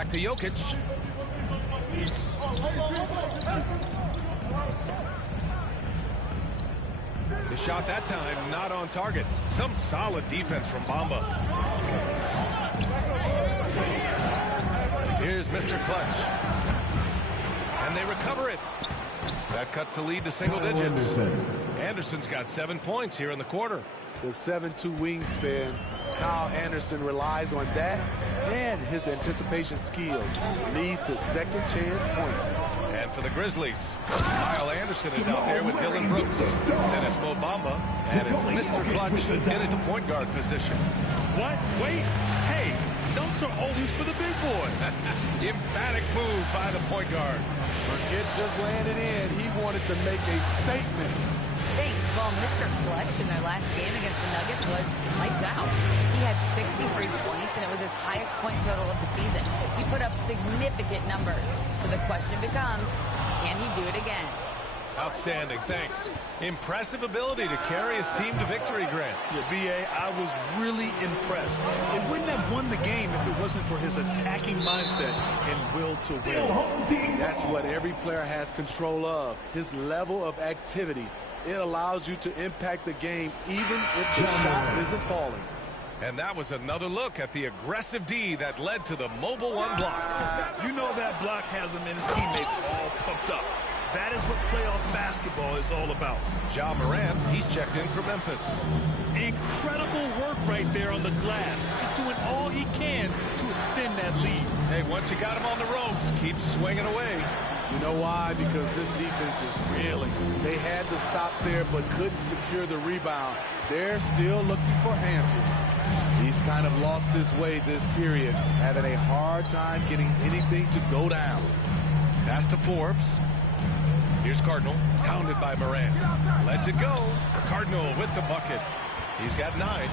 Back to Jokic. The shot that time not on target. Some solid defense from Bamba. Here's Mr. Clutch. And they recover it. That cuts the lead to single digits. Anderson's got 7 points here in the quarter. The 7'2" wingspan. Kyle Anderson relies on that and his anticipation skills. Leads to second chance points. And for the Grizzlies, Kyle Anderson is out there with Dylan Brooks. Then it's Mo Bamba, and it's Mr. Clutch in at the point guard position. What? Wait. Hey, dunks are always for the big boy. Emphatic move by the point guard. Burkett just landed in. He wanted to make a statement. Thanks. Well, Mr. Clutch in their last game against the Nuggets was lights out. He had 63 points, and it was his highest point total of the season. He put up significant numbers. So the question becomes, can he do it again? Outstanding, thanks. Impressive ability to carry his team to victory, Grant. Yeah, B.A., I was really impressed. They wouldn't have won the game if it wasn't for his attacking mindset and will to win. That's what every player has control of, his level of activity. It allows you to impact the game even if the shot isn't falling. And that was another look at the aggressive D that led to the mobile one block. You know that block has him and his teammates all pumped up. That is what playoff basketball is all about. Ja Morant, he's checked in for Memphis. Incredible work right there on the glass. Just doing all he can to extend that lead. Hey, once you got him on the ropes, keep swinging away. You know why? Because this defense is reeling. They had to stop there but couldn't secure the rebound. They're still looking for answers. He's kind of lost his way this period, having a hard time getting anything to go down. Pass to Forbes. Here's Cardinal, pounded by Morant. Lets it go. Cardinal with the bucket. He's got 9.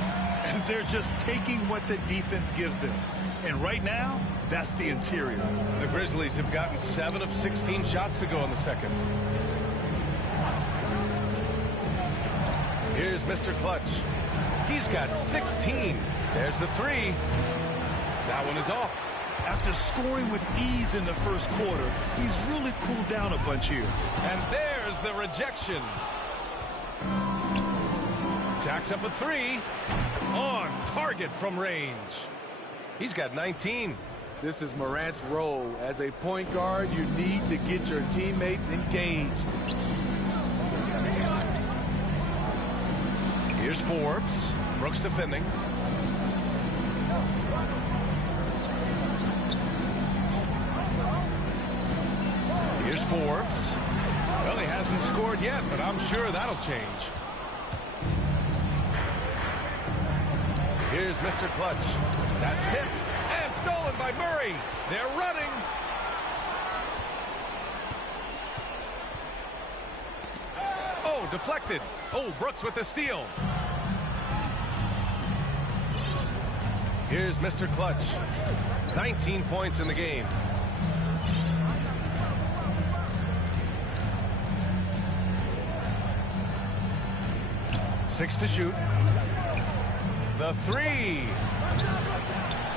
And they're just taking what the defense gives them. And right now, that's the interior. The Grizzlies have gotten 7 of 16 shots to go in the second. Here's Mr. Clutch. He's got 16. There's the 3. That one is off. After scoring with ease in the first quarter, he's really cooled down a bunch here. And there's the rejection. Jacks up a 3. On target from range. He's got 19. This is Morant's role. As a point guard, you need to get your teammates engaged. Here's Forbes. Brooks defending. Here's Forbes. Well, he hasn't scored yet, but I'm sure that'll change. Here's Mr. Clutch. That's tipped and stolen by Murray. They're running. Oh, deflected. Oh, Brooks with the steal. Here's Mr. Clutch. 19 points in the game. Six to shoot. The 3.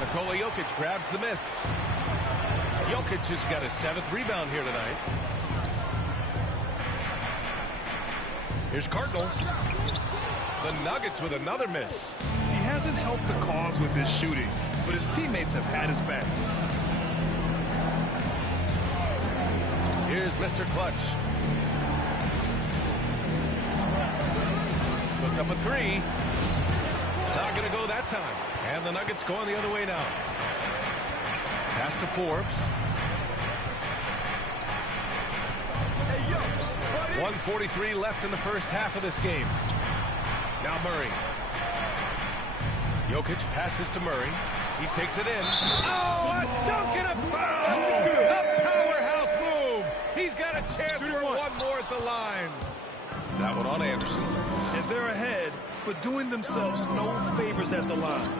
Nikola Jokic grabs the miss. Jokic has got his 7th rebound here tonight. Here's Cardinal. The Nuggets with another miss. He hasn't helped the cause with his shooting, but his teammates have had his back. Here's Mr. Clutch. Puts up a 3. Not going to go that time. And the Nuggets going the other way now. Pass to Forbes. 1:43 left in the first half of this game. Now Murray. Jokic passes to Murray. He takes it in. Oh, a dunk and a foul! A powerhouse move! He's got a chance for one more at the line. That one on Anderson. And they're ahead, but doing themselves no favors at the line.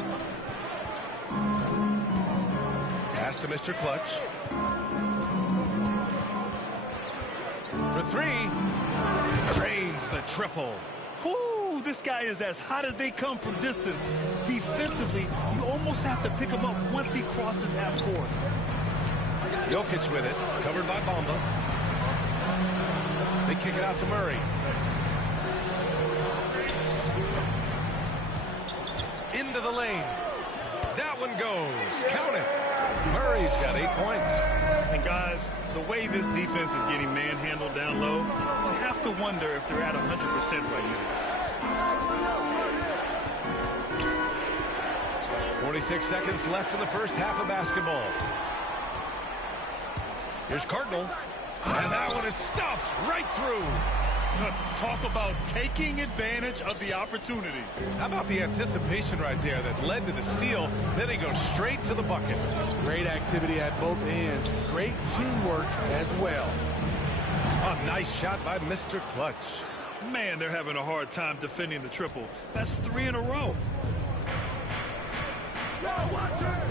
Pass to Mr. Clutch. For 3. Drains the triple. Whoo, this guy is as hot as they come from distance. Defensively, you almost have to pick him up once he crosses half court. Jokic with it, covered by Bamba. They kick it out to Murray. Into the lane. That one goes. Count it. Murray's got 8 points. And guys, the way this defense is getting manhandled down low, you have to wonder if they're at 100% right now. 46 seconds left in the first half of basketball. Here's Cardinal. And that one is stuffed right through. Talk about taking advantage of the opportunity. How about the anticipation right there that led to the steal? Then he goes straight to the bucket. Great activity at both ends. Great teamwork as well. A nice shot by Mr. Clutch. Man, they're having a hard time defending the triple. That's 3 in a row.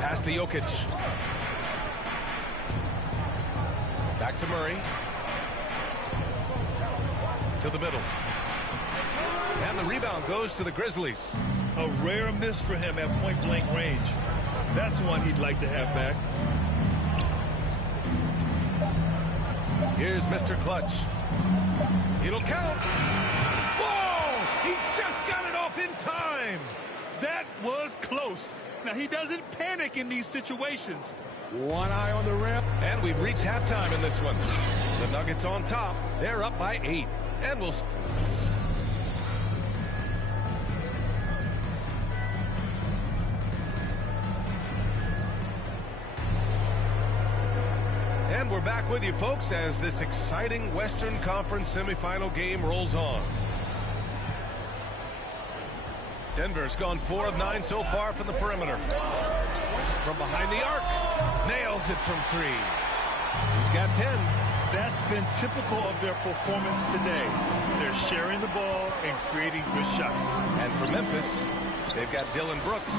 Pass to Jokic. Back to Murray. To the middle. And the rebound goes to the Grizzlies. A rare miss for him at point-blank range. That's one he'd like to have back. Here's Mr. Clutch. It'll count. Whoa! He just got it off in time. That was close. Now, he doesn't panic in these situations. One eye on the rim. And we've reached halftime in this one. The Nuggets on top. They're up by 8. And we'll... And we're back with you, folks, as this exciting Western Conference semifinal game rolls on. Denver's gone 4 of 9 so far from the perimeter. From behind the arc. Nails it from 3. He's got 10. That's been typical of their performance today. They're sharing the ball and creating good shots. And for Memphis, they've got Dylan Brooks.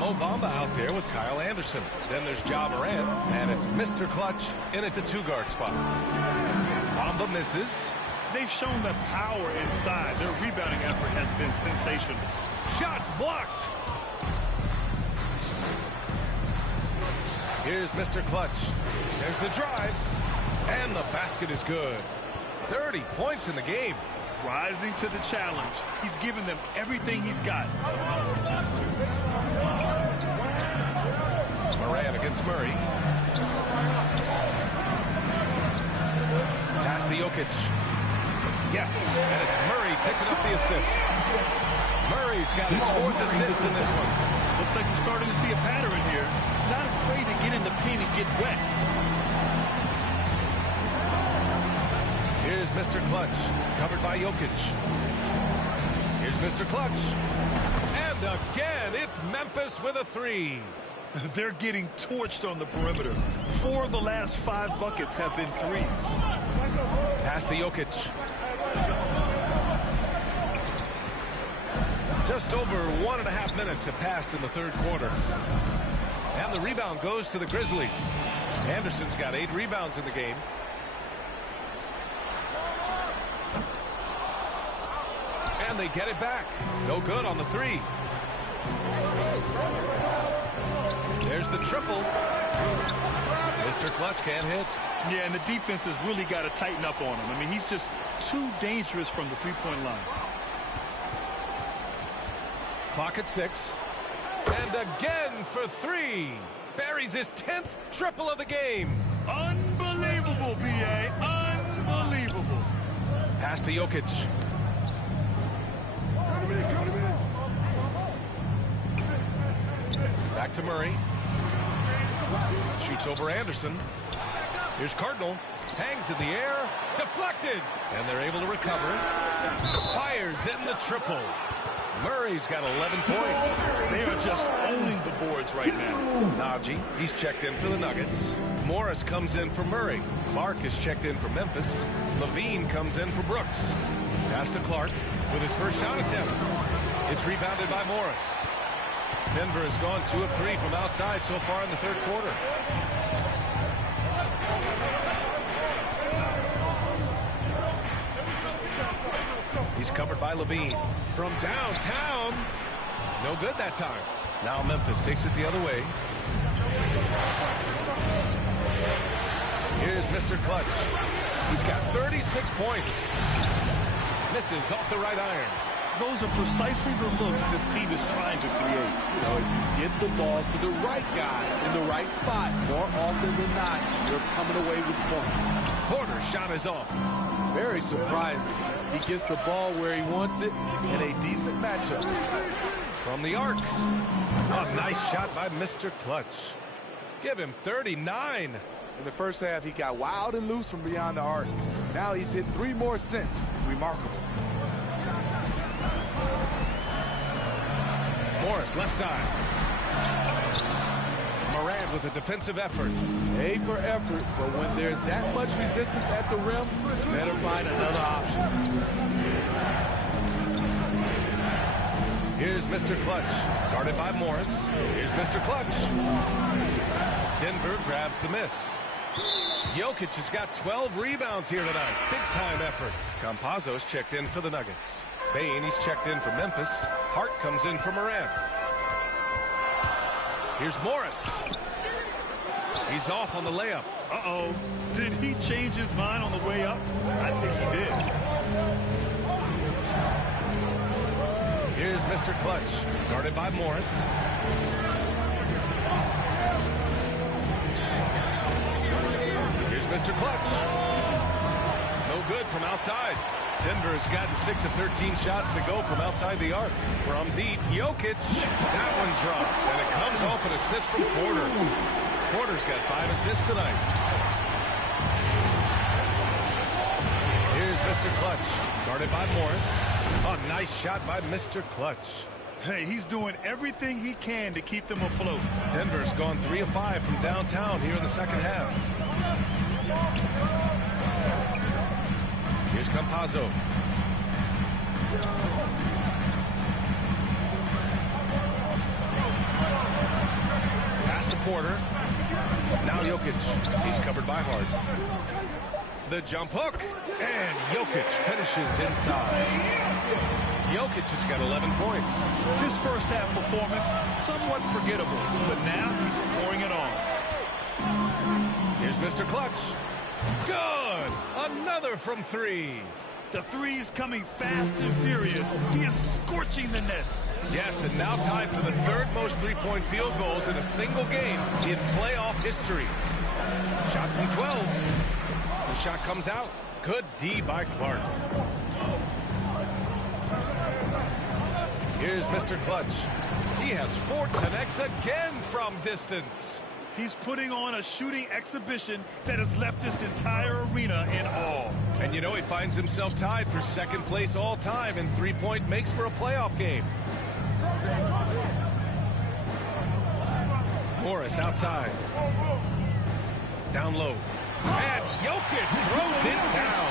Mo Bamba out there with Kyle Anderson. Then there's Ja Morant, and it's Mr. Clutch in at the 2-guard spot. Bamba misses. They've shown the power inside. Their rebounding effort has been sensational. Shots blocked. Here's Mr. Clutch. There's the drive. And the basket is good. 30 points in the game. Rising to the challenge. He's given them everything he's got. Morant against Murray. Pass to Jokic. Yes, and it's Murray picking up the assist. Murray's got his 4th assist in this one. Looks like we're starting to see a pattern here. Not afraid to get in the paint and get wet. Here's Mr. Clutch, covered by Jokic. Here's Mr. Clutch. And again, it's Memphis with a 3. They're getting torched on the perimeter. 4 of the last 5 buckets have been 3s. Pass to Jokic. Just over 1.5 minutes have passed in the 3rd quarter. And the rebound goes to the Grizzlies. Anderson's got 8 rebounds in the game. And they get it back. No good on the 3. There's the triple. Mr. Clutch can't hit. Yeah, and the defense has really got to tighten up on him. I mean, he's just too dangerous from the three-point line. Clock at 6. And again for 3. Buries his 10th triple of the game. Unbelievable, B.A. Unbelievable. Pass to Jokic. Back to Murray. Shoots over Anderson. Here's Cardinal. Hangs in the air. Deflected. And they're able to recover. Fires in the triple. Murray's got 11 points. They are just owning the boards right now. Najee, he's checked in for the Nuggets. Morris comes in for Murray. Clark is checked in for Memphis. Levine comes in for Brooks. Pass to Clark with his first shot attempt. It's rebounded by Morris. Denver has gone 2 of 3 from outside so far in the 3rd quarter. He's covered by Levine. From downtown. No good that time. Now Memphis takes it the other way. Mr. Clutch. He's got 36 points. Misses off the right iron. Those are precisely the looks this team is trying to create. You know, if you get the ball to the right guy in the right spot, more often than not, you're coming away with points. Porter's shot is off. Very surprising. He gets the ball where he wants it in a decent matchup. From the arc. A nice shot by Mr. Clutch. Give him 39. In the first half, he got wild and loose from beyond the arc. Now he's hit 3 more since. Remarkable. Morris, left side. Morant with a defensive effort. A for effort, but when there's that much resistance at the rim, better find another option. Here's Mr. Clutch, guarded by Morris. Here's Mr. Clutch. Denver grabs the miss. Jokic has got 12 rebounds here tonight. Big-time effort. Campazzo's checked in for the Nuggets. Bane, he's checked in for Memphis. Hart comes in for Morant. Here's Morris. He's off on the layup. Uh-oh. Did he change his mind on the way up? I think he did. Here's Mr. Clutch, guarded by Morris. Here's Mr. Clutch. No good from outside. Denver has gotten 6 of 13 shots to go from outside the arc. From deep, Jokic. That one drops, and it comes off an assist from Porter. Porter's got 5 assists tonight. Here's Mr. Clutch, guarded by Morris. A nice shot by Mr. Clutch. Hey, he's doing everything he can to keep them afloat. Denver's gone 3 of 5 from downtown here in the second half. Here's Campazzo. Pass to Porter. Now Jokic. He's covered by Hart. The jump hook. And Jokic finishes inside. Jokic has got 11 points. His first half performance, somewhat forgettable, but now he's pouring it on. Here's Mr. Clutch. Good! Another from 3. The three's coming fast and furious. He is scorching the nets. Yes, and now tied for the 3rd most three-point field goals in a single game in playoff history. Shot from 12. The shot comes out. Good D by Clark. Here's Mr. Clutch. He has 4 connects again from distance. He's putting on a shooting exhibition that has left this entire arena in awe. And you know, he finds himself tied for 2nd place all time in three-point makes for a playoff game. Morris outside. Down low. And Jokic throws it down.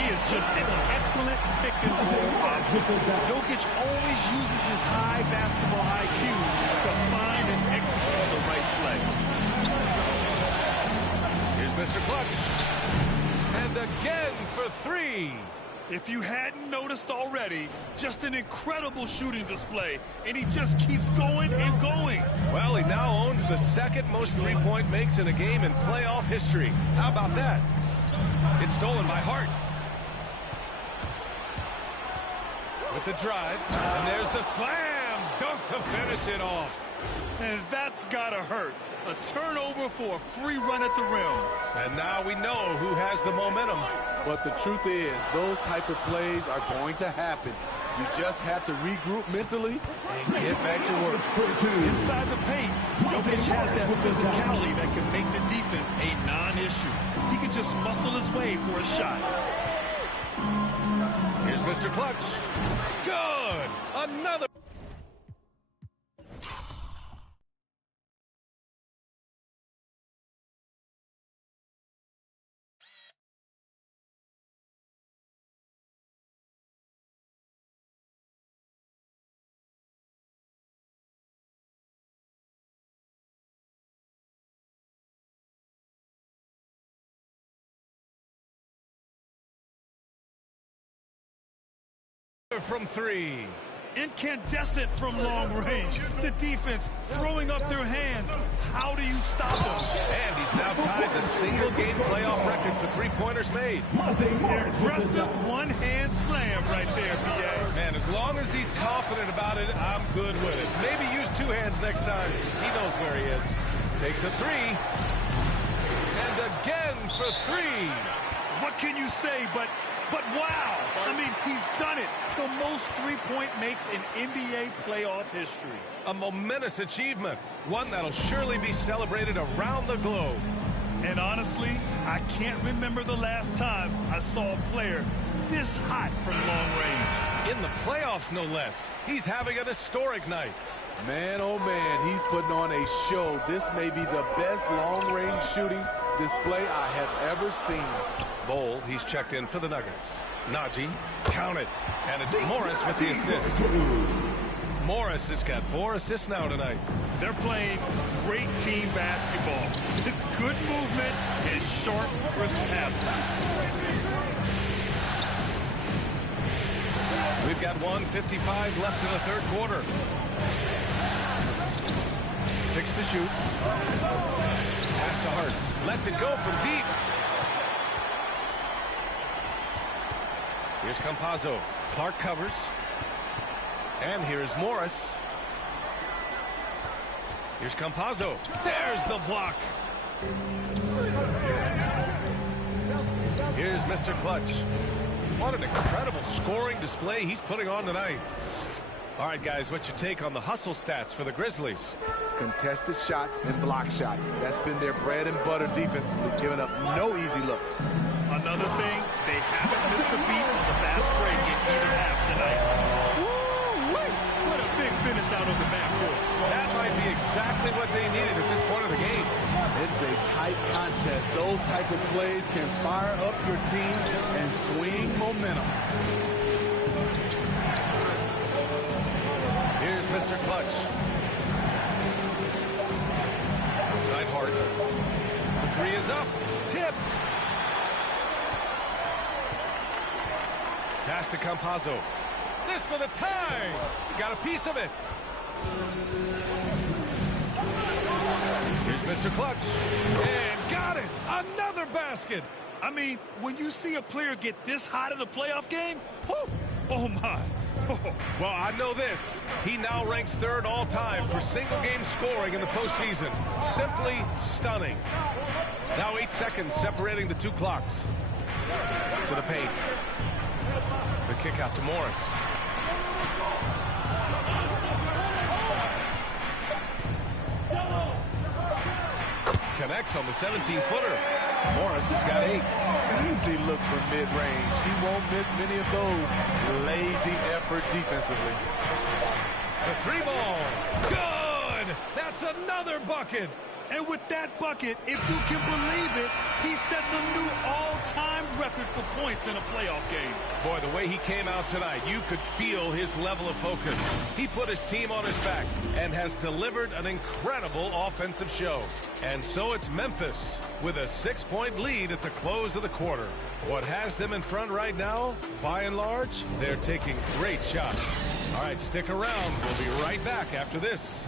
He is just an excellent pick-and-roll option. Jokic always uses his high basketball IQ to find and execute the right play. Here's Mr. Clutch. And again for 3. If you hadn't noticed already, just an incredible shooting display, and he just keeps going and going. Well, he now owns the 2nd most three-point makes in a game in playoff history. How about that? It's stolen by Hart. With the drive, and there's the slam dunk to finish it off. And that's gotta hurt. A turnover for a free run at the rim. And now we know who has the momentum. But the truth is, those type of plays are going to happen. You just have to regroup mentally and get back to work. Inside the paint, Jokic has that physicality that can make the defense a non-issue. He can just muscle his way for a shot. Here's Mr. Clutch. Good! Another. From 3. incandescent from long range. The defense throwing up their hands. How do you stop him? And he's now tied the single-game playoff record for three-pointers made. Impressive one-hand slam right there, B.A. Man, as long as he's confident about it, I'm good with it. Maybe use two hands next time. He knows where he is. Takes a three. And again for three. What can you say but wow? I mean, he's done it. The most three-point makes in NBA playoff history. A momentous achievement. One that'll surely be celebrated around the globe. And honestly, I can't remember the last time I saw a player this hot from long range. In the playoffs, no less. He's having an historic night. Man, oh man, he's putting on a show. This may be the best long-range shooting display I have ever seen. Bowl, he's checked in for the Nuggets. Najee, count it. And it's Morris with the assist. Morris has got 4 assists now tonight. They're playing great team basketball. It's good movement and sharp, crisp passing. We've got 1:55 left in the third quarter. 6 to shoot. Pass to Hart. Lets it go from deep. Here's Campazzo. Clark covers. And here's Morris. Here's Campazzo. There's the block. Here's Mr. Clutch. What an incredible scoring display he's putting on tonight. All right, guys, what's your take on the hustle stats for the Grizzlies? Contested shots and block shots. That's been their bread and butter defensively, giving up no easy looks. Another thing, they haven't missed a beat on the fast break in either half tonight. Woo-wee! What a big finish out of the backcourt. That might be exactly what they needed at this point of the game. It's a tight contest. Those type of plays can fire up your team and swing momentum. Here's Mr. Clutch. Outside Hart. The three is up. Tipped. Pass to Campazzo. This for the tie. Got a piece of it. Here's Mr. Clutch. And got it. Another basket. I mean, when you see a player get this hot in a playoff game, whew, oh my. Well, I know this. He now ranks third all-time for single-game scoring in the postseason. Simply stunning. Now 8 seconds separating the two clocks. To the paint. The kick out to Morris. Connects on the 17-footer. Morris has got 8. Easy look from mid-range. He won't miss many of those. Lazy effort defensively. The three ball. Good! That's another bucket. And with that bucket, if you can believe it, he sets a new all-time record for points in a playoff game. Boy, the way he came out tonight, you could feel his level of focus. He put his team on his back and has delivered an incredible offensive show. And so it's Memphis with a 6-point lead at the close of the quarter. What has them in front right now, by and large, they're taking great shots. All right, stick around. We'll be right back after this.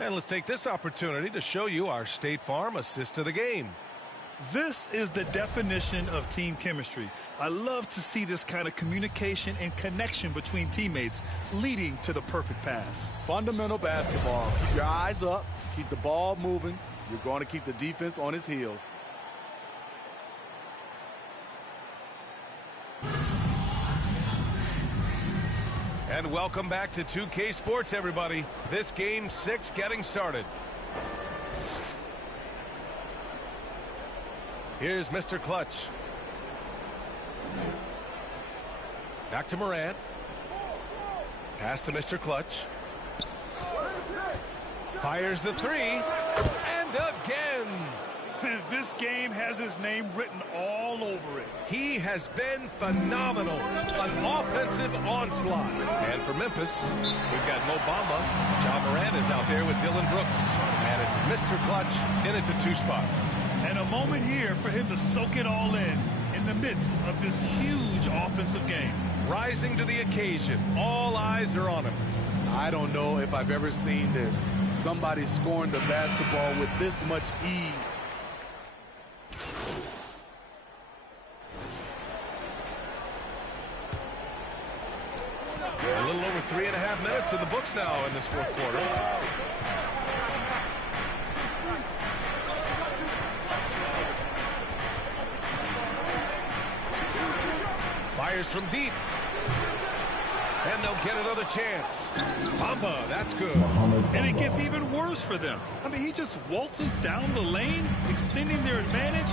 And let's take this opportunity to show you our State Farm assist to the game. This is the definition of team chemistry. I love to see this kind of communication and connection between teammates leading to the perfect pass. Fundamental basketball. Keep your eyes up. Keep the ball moving. You're going to keep the defense on its heels. And welcome back to 2K Sports, everybody. This game 6 getting started. Here's Mr. Clutch. Back to Morant. Pass to Mr. Clutch. Fires the three. And again. This game has his name written all over it. He He has been phenomenal. An offensive onslaught. And for Memphis, we've got Mo Bamba. John Moran is out there with Dylan Brooks. And it's Mr. Clutch in at the 2 spot. And a moment here for him to soak it all in the midst of this huge offensive game. Rising to the occasion. All eyes are on him. I don't know if I've ever seen this. Somebody scoring the basketball with this much ease. A little over 3.5 minutes in the books now in this 4th quarter. Fires from deep. And they'll get another chance. Bamba, that's good. And it gets even worse for them. I mean, he just waltzes down the lane, extending their advantage.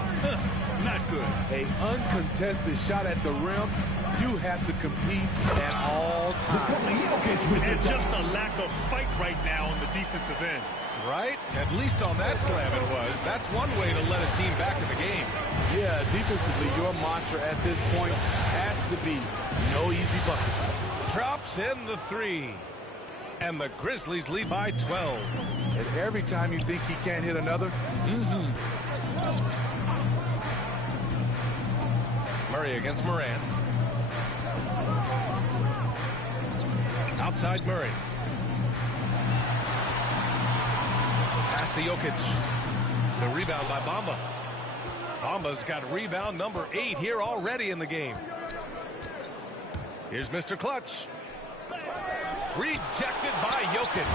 Not good. An uncontested shot at the rim. You have to compete at all times. And just a lack of fight right now on the defensive end. Right? At least on that slam it was. That's one way to let a team back in the game. Yeah, defensively, your mantra at this point has to be no easy buckets. Drops in the 3. And the Grizzlies lead by 12. And every time you think he can't hit another, Murray against Moran. Outside Murray. Pass to Jokic. The rebound by Bamba. Bamba's got rebound number 8 here already in the game. Here's Mr. Clutch. Rejected by Jokic.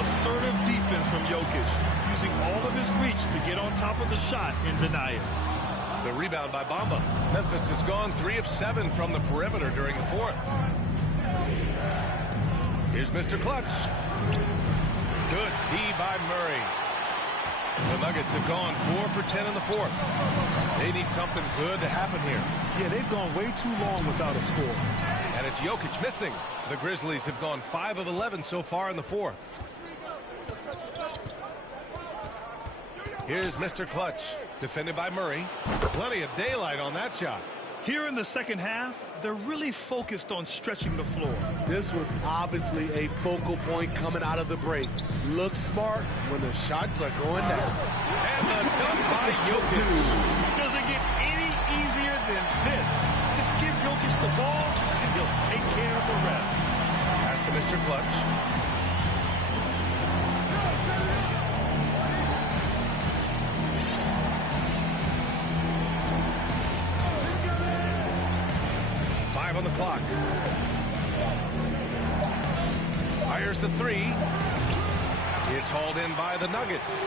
Assertive defense from Jokic, using all of his reach to get on top of the shot and deny it. The rebound by Bamba. Memphis has gone 3 of 7 from the perimeter during the 4th. Here's Mr. Clutch. Good D by Murray. The Nuggets have gone 4 for 10 in the 4th. They need something good to happen here. Yeah, they've gone way too long without a score. And it's Jokic missing. The Grizzlies have gone 5 of 11 so far in the 4th. Here's Mr. Clutch, defended by Murray. Plenty of daylight on that shot. Here in the second half, they're really focused on stretching the floor. this was obviously a focal point coming out of the break. Look smart when the shots are going down. And the dunk by Jokic. Doesn't get any easier than this. Just give Jokic the ball, and he'll take care of the rest. Pass to Mr. Clutch. On the clock. Fires the 3. It's hauled in by the Nuggets.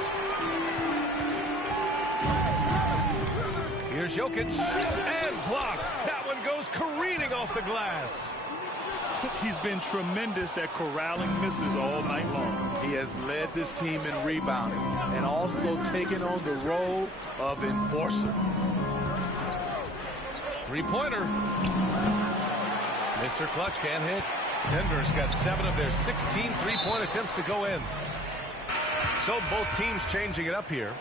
Here's Jokic. And blocked. That one goes careening off the glass. He's been tremendous at corralling misses all night long. He has led this team in rebounding and also taken on the role of enforcer. Three-pointer. Mr. Clutch can't hit. Denver's got 7 of their 16 three-point attempts to go in. So both teams changing it up here.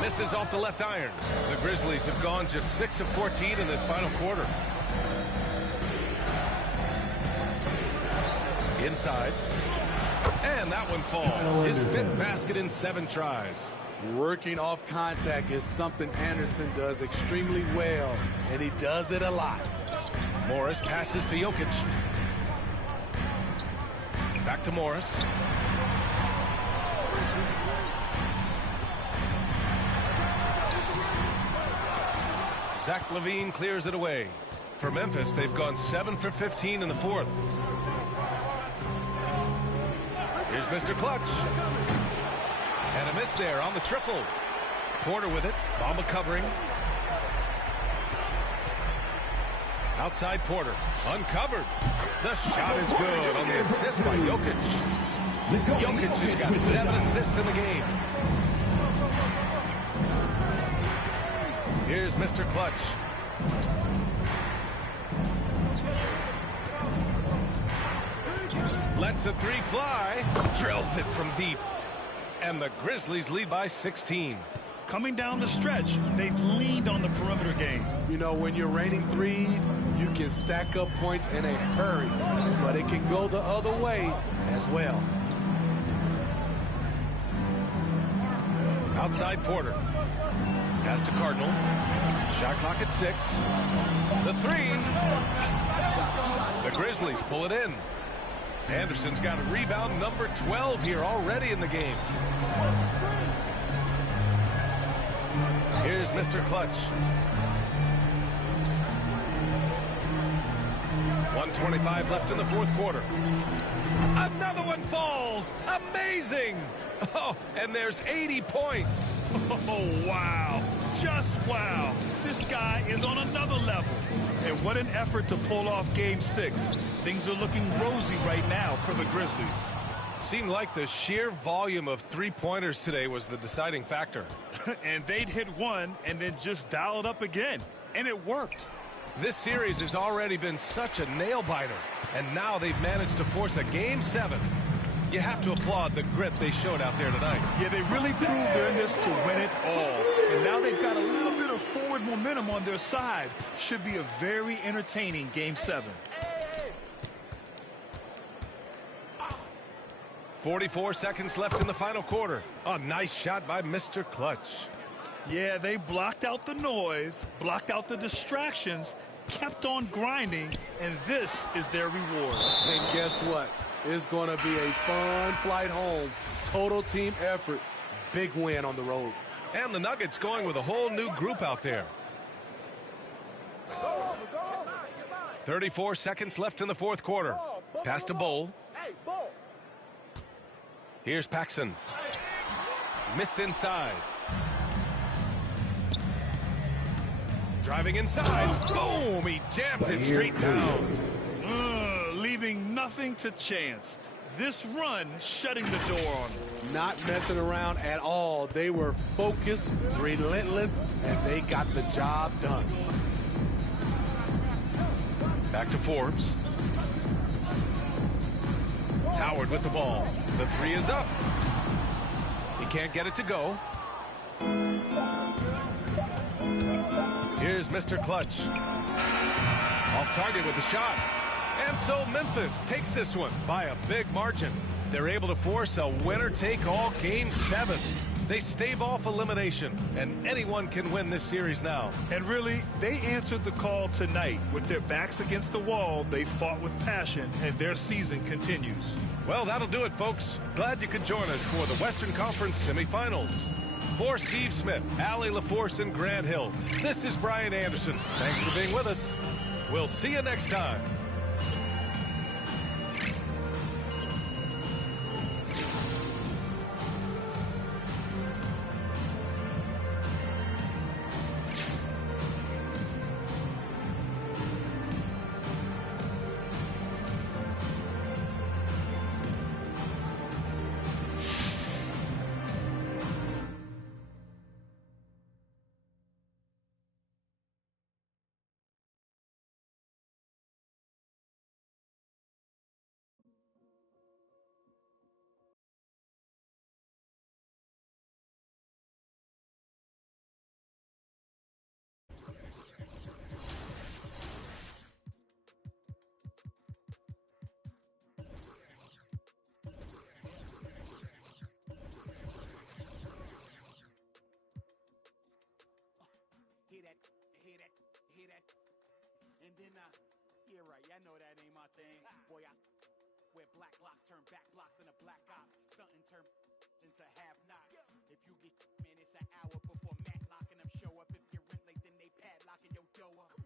Misses off the left iron. The Grizzlies have gone just 6 of 14 in this final quarter. Inside. And that one falls. His 5th basket in 7 tries. Working off contact is something Anderson does extremely well, and he does it a lot. Morris passes to Jokic. Back to Morris. Zach LaVine clears it away. For Memphis, they've gone 7 for 15 in the 4th. Here's Mr. Clutch. And a miss there on the triple. Porter with it. Bamba covering. Outside Porter. Uncovered. The shot is good on the assist by Jokic. Jokic has got 7 assists in the game. Here's Mr. Clutch. Lets the 3 fly. Drills it from deep. And the Grizzlies lead by 16. Coming down the stretch, they've leaned on the perimeter game. You know, when you're raining threes, you can stack up points in a hurry, but it can go the other way as well. Outside Porter. Pass to Cardinal. Shot clock at 6. The 3. The Grizzlies pull it in. Anderson's got a rebound number 12 here already in the game. Here's Mr. Clutch. 1:25 left in the fourth quarter. Another one falls. Amazing. Oh, and there's 80 points. Oh, wow. Just wow. This guy is on another level. And what an effort to pull off Game 6. Things are looking rosy right now for the Grizzlies. Seemed like the sheer volume of three-pointers today was the deciding factor. And they'd hit one and then just dial it up again. And it worked. This series has already been such a nail-biter. And now they've managed to force a Game 7. You have to applaud the grit they showed out there tonight. Yeah, they really proved they're in this to win it all. And now they've got a little bit of forward momentum on their side. Should be a very entertaining Game 7. 44 seconds left in the final quarter. A nice shot by Mr. Clutch. Yeah, they blocked out the noise, blocked out the distractions, kept on grinding, and this is their reward. And guess what? It's going to be a fun flight home. Total team effort. Big win on the road. And the Nuggets going with a whole new group out there. 34 seconds left in the fourth quarter. Pass to Bowl. Here's Paxson. Missed inside. Driving inside. Boom! He jams it straight down. Leaving nothing to chance. This run shutting the door on them. Not messing around at all. They were focused, relentless, and they got the job done. Back to Forbes. Howard with the ball. The 3 is up. He can't get it to go. Here's Mr. Clutch. Off target with the shot. And so Memphis takes this one by a big margin. They're able to force a winner-take-all Game 7. They stave off elimination, and anyone can win this series now. And really, they answered the call tonight. With their backs against the wall, they fought with passion, and their season continues. Well, that'll do it, folks. Glad you could join us for the Western Conference semifinals. For Steve Smith, Allie LaForce, and Grant Hill, this is Brian Anderson. Thanks for being with us. We'll see you next time. Yeah, right. I know that ain't my thing. Boy, I wear black locks, turn back blocks into black ops. Stunting turn into half knocks. If you get man, it's an hour before Matlock and them show up. If you're rent late, then they padlocking your dough up.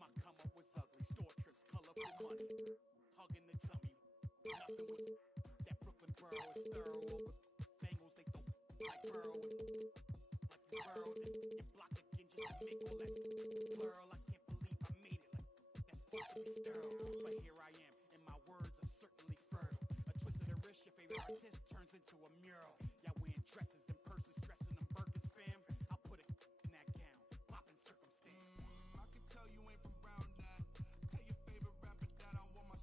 My come up was ugly. Store trips, colorful money. Hugging the tummy. Nothing was that Brooklyn borough is thorough over Bengals. They throw like Burrow and like you burrowed and you block again just to make all that blurl. I can't believe I made it. Like that's supposed to be sterile, but here I am, and my words are certainly fertile. A twist of the wrist, your favorite artist turns into a mural. Y'all wearing dresses in person, stressing them Birkins, fam. I'll put it in that gown, popping circumstance. I can tell you ain't from Brown that. Tell your favorite rapper that I want my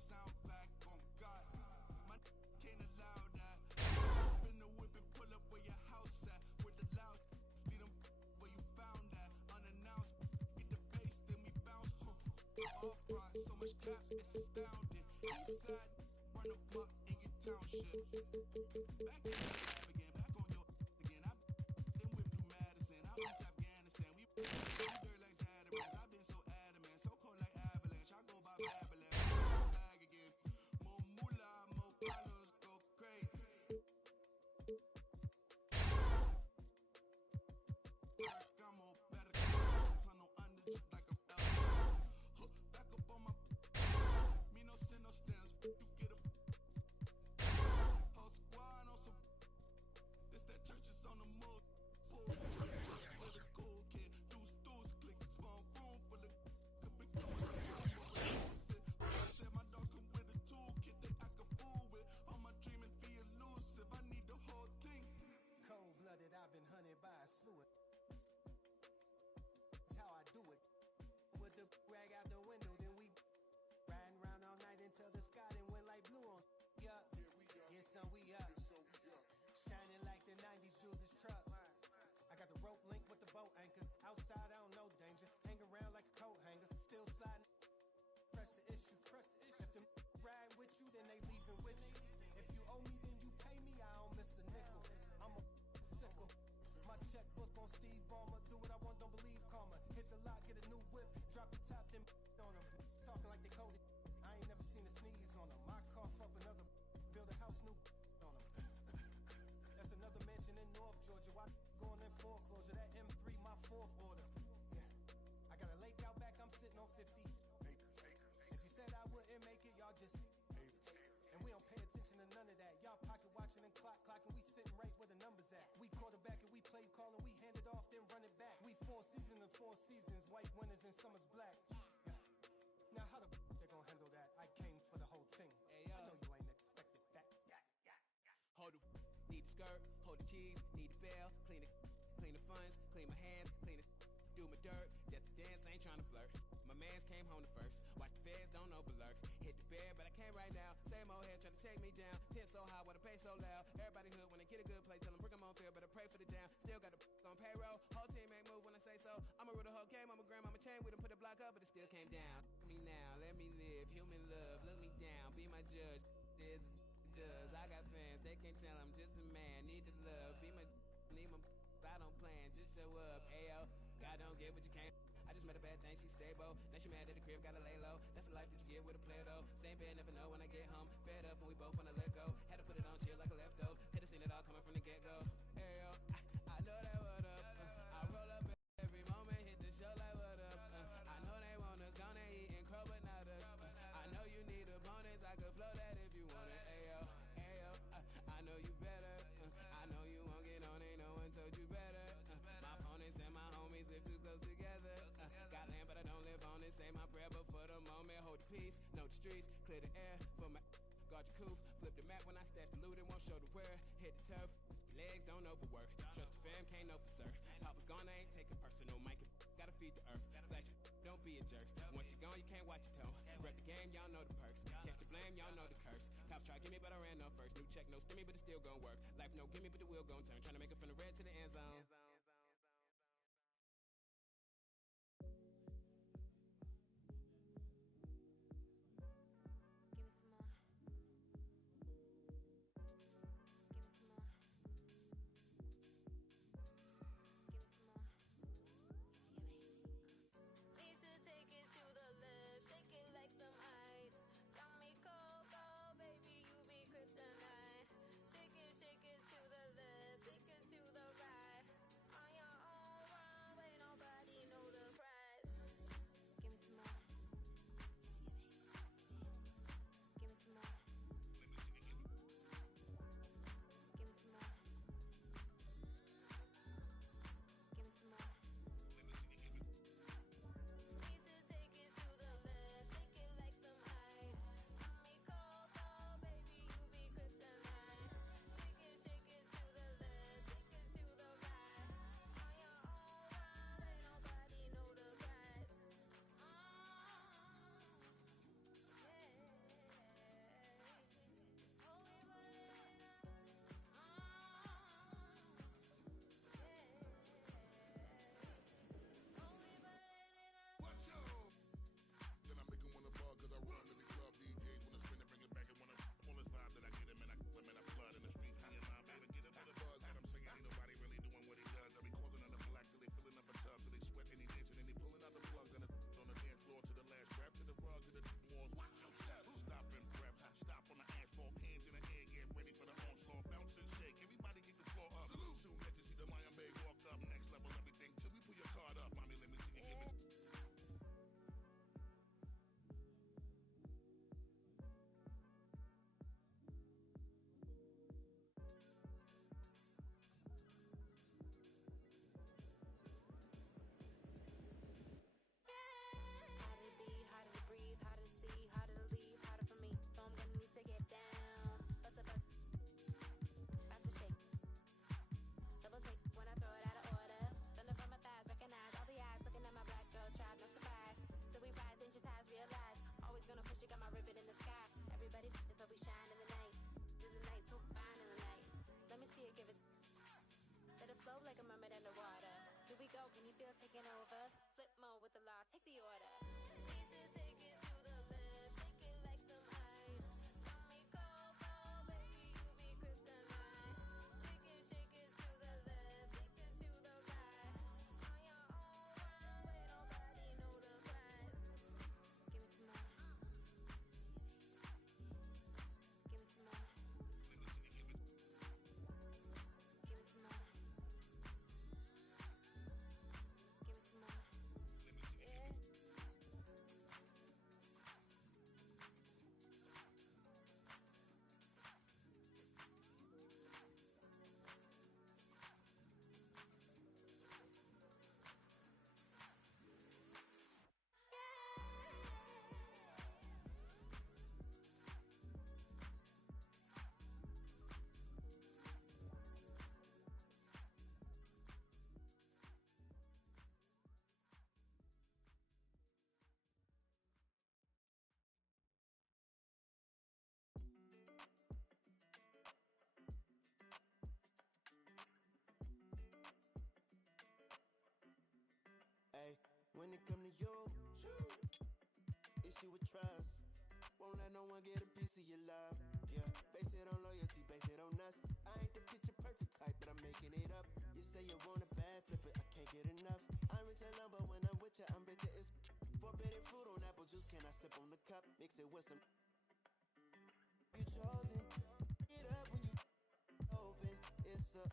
it come to you. Issue with trust. Won't let no one get a piece of your love. Yeah, base it on loyalty, base it on us. I ain't the picture perfect type, but I'm making it up. You say you want a bad flip it, I can't get enough. I'm rich alone, but when I'm with you, I'm bitter as forbidden fruit on apple juice. Can I sip on the cup? Mix it with some. You chosen. It up when you open. It's a.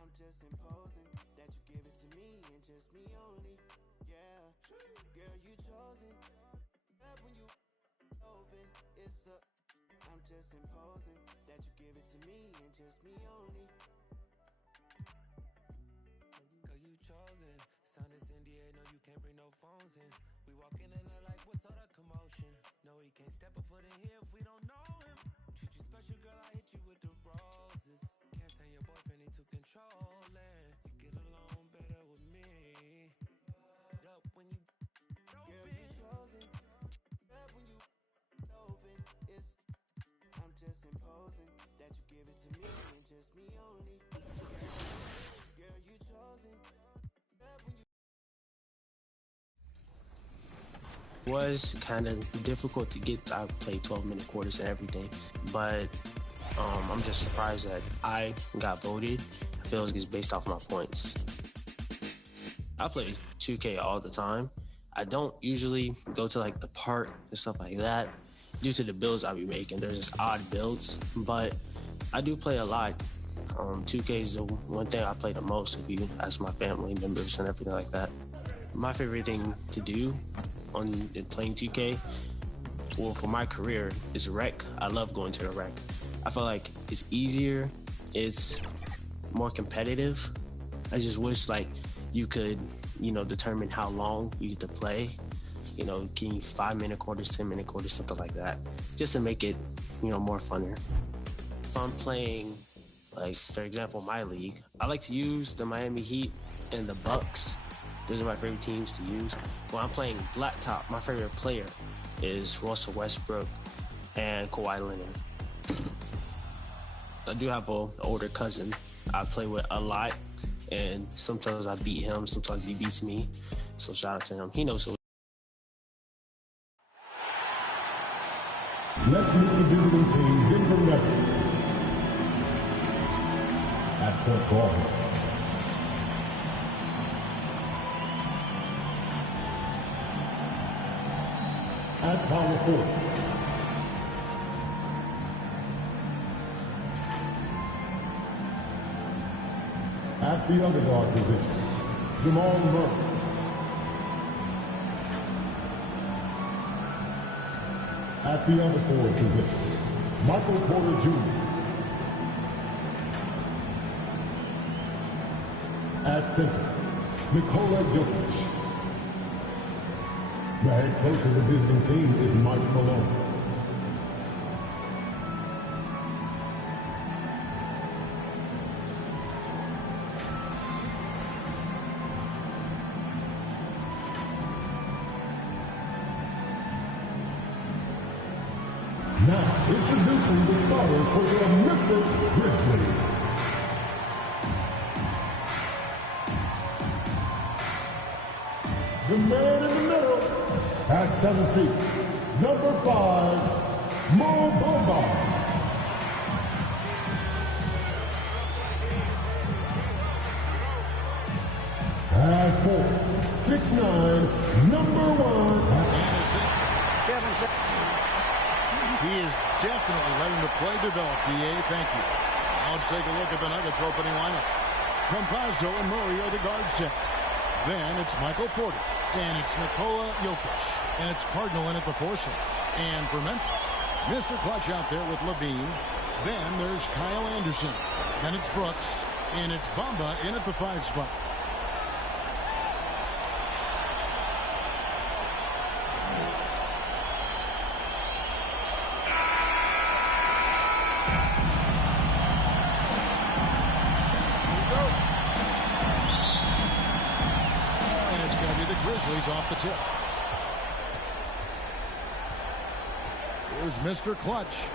I'm just imposing that you give it to me and just me only. Yeah, girl, you chosen. Up when you open. It's a. I'm just imposing that you give it to me and just me only. Girl, you chosen. Sign this NDA, no, you can't bring no phones in. We walk in and they're like, what's all that commotion? No, he can't step a foot in here if we don't know him. Treat you special, girl, I hit you with the roses. Can't stand your boyfriend, he too controlling. You get along better with me. Up when you open. Girl, you chosen. Up when you open. It's. I'm just imposing that you give it to me and just me only. Girl, you chosen. Up when you. Was kind of difficult to get. I played 12-minute quarters and everything, but I'm just surprised that I got voted. I feel it's based off my points. I play 2K all the time. I don't usually go to like the park and stuff like that due to the builds I'll be making. There's just odd builds, but I do play a lot. 2K is the one thing I play the most if you ask my family members and everything like that. My favorite thing to do in playing 2K, well, for my career, is rec. I love going to the rec. I feel like it's easier, it's more competitive. I just wish like you could, determine how long you get to play. Give me 5-minute quarters, 10-minute quarters, something like that, just to make it, more funner. If I'm playing, like, for example, my league, I like to use the Miami Heat and the Bucks. Those are my favorite teams to use. When I'm playing Blacktop, my favorite player is Russell Westbrook and Kawhi Leonard. I do have an older cousin I play with a lot, and sometimes I beat him, sometimes he beats me. So shout out to him. He knows who. Let's meet the visiting team, Denver Nuggets. At point guard. At power forward. At the underdog position, Jamal Murray. At the other forward position, Michael Porter Jr. At center, Nikola Jokic. The head coach of the visiting team is Mike Malone. Now, introducing the starters for the Memphis Grizzlies. The man in the middle, at 7 feet, number 5, Mo Bamba. At 4, 6'9", number 1. He is definitely letting the play develop, DA. Thank you. Now let's take a look at the Nuggets opening lineup. Campazzo and Murray are the guard set. Then it's Michael Porter. And it's Nikola Jokic. And it's Cardinal in at the 4 slot. And for Memphis, Mr. Clutch out there with Levine. Then there's Kyle Anderson. Then it's Brooks. And it's Bamba in at the 5 spot. Grizzlies off the tip. Here's Mr. Clutch.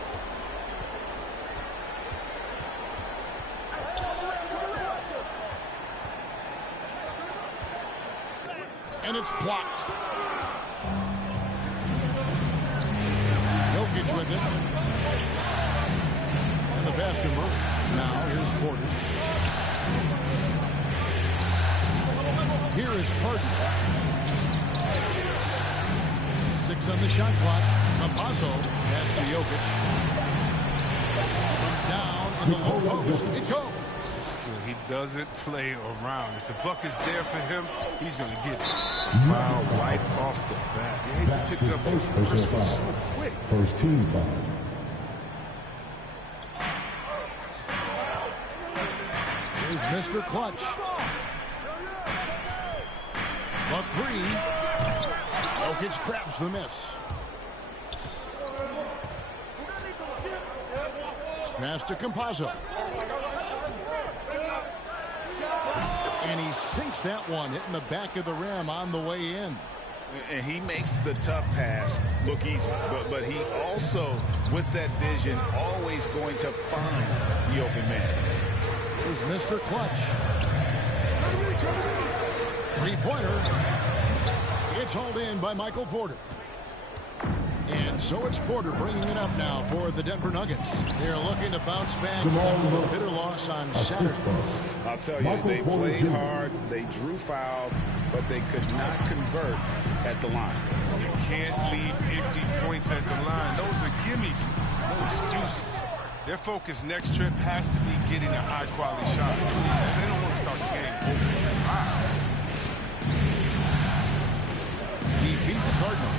And it's blocked. Jokic with it. And the pass to Murray. Now here's Porter. Here is Cardinal. 6 on the shot clock. Campazzo pass to Jokic. From down in the low post. It goes. He doesn't play around. If the buck is there for him, he's going to get it. Foul right off the bat. You hate to pick up the first one so quick. First team foul. Here's Mr. Clutch. The 3. Jokic grabs the miss. Pass to Campazzo. And he sinks that one, hitting the back of the rim on the way in. And he makes the tough pass look easy. But he also, with that vision, always going to find the open man. Here's Mr. Clutch. Three-pointer. It's hauled in by Michael Porter. And so it's Porter bringing it up now for the Denver Nuggets. They're looking to bounce back after the bitter loss on Saturday. I'll tell you, they played hard, they drew fouls, but they could not convert at the line. You can't leave empty points at the line. Those are gimmies, no excuses. Their focus next trip has to be getting a high-quality shot. They don't want to start the game 0 for 5. He feeds a Cardinal.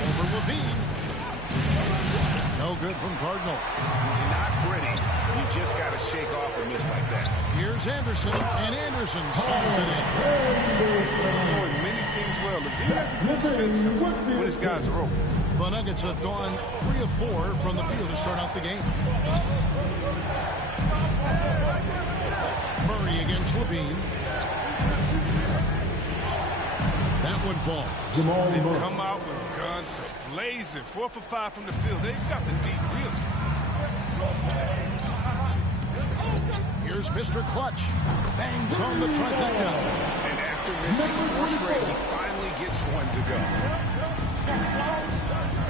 Over Levine. No good from Cardinal. Not pretty. You just got to shake off a miss like that. Here's Anderson, and Anderson slams it in. Doing many things well. Levine has a good sense of when his guys are open. The Nuggets have gone 3 of 4 from the field to start out the game. Murray against Levine. That one falls. They've come out with guns blazing. 4 for 5 from the field. They've got the deep, really. Here's Mr. Clutch. Bangs on the trifecta. And after missing 4 straight, he finally gets one to go.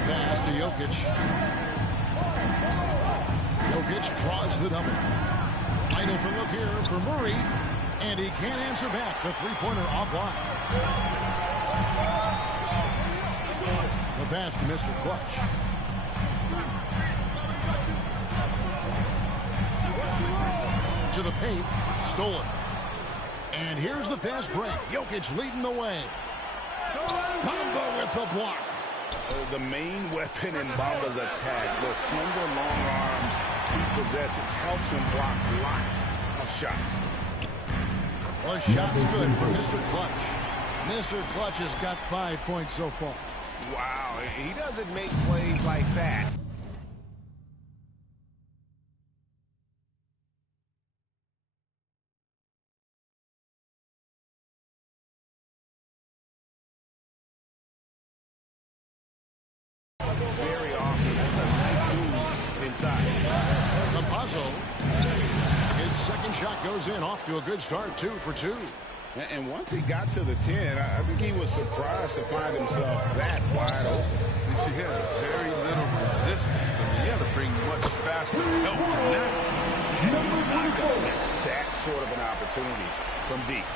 Pass to Jokic. Jokic draws the double. Wide open look here for Murray. And he can't answer back. The three-pointer offline. The pass to Mr. Clutch. To the paint. Stolen. And here's the fast break. Jokic leading the way. Combo with the block. The main weapon in Bamba's attack, the slender long arms he possesses, helps him block lots of shots. Well, shot's good for Mr. Clutch. Mr. Clutch has got 5 points so far. Wow, he doesn't make plays like that. Very often, that's a nice move inside. Campazzo, his second shot goes in, off to a good start, 2 for 2. And once he got to the 10, I think he was surprised to find himself that wide open. He had very little resistance. I mean, you had to bring much faster help than that. And he's not going to miss that sort of an opportunity from deep.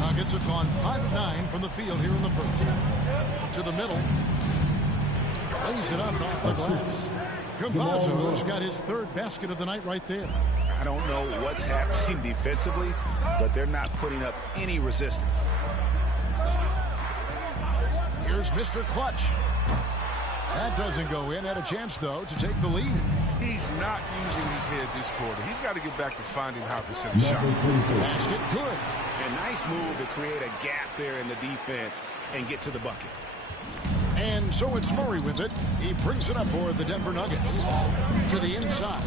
Nuggets have gone 5 of 9 from the field here in the first. To the middle. Lays it up off the glass. Campazzo's got his 3rd basket of the night right there. I don't know what's happening defensively, but they're not putting up any resistance. Here's Mr. Clutch. That doesn't go in. Had a chance, though, to take the lead. He's not using his head this quarter. He's got to get back to finding high percentage shots. Basket good. A nice move to create a gap there in the defense and get to the bucket. And so it's Murray with it. He brings it up for the Denver Nuggets. To the inside.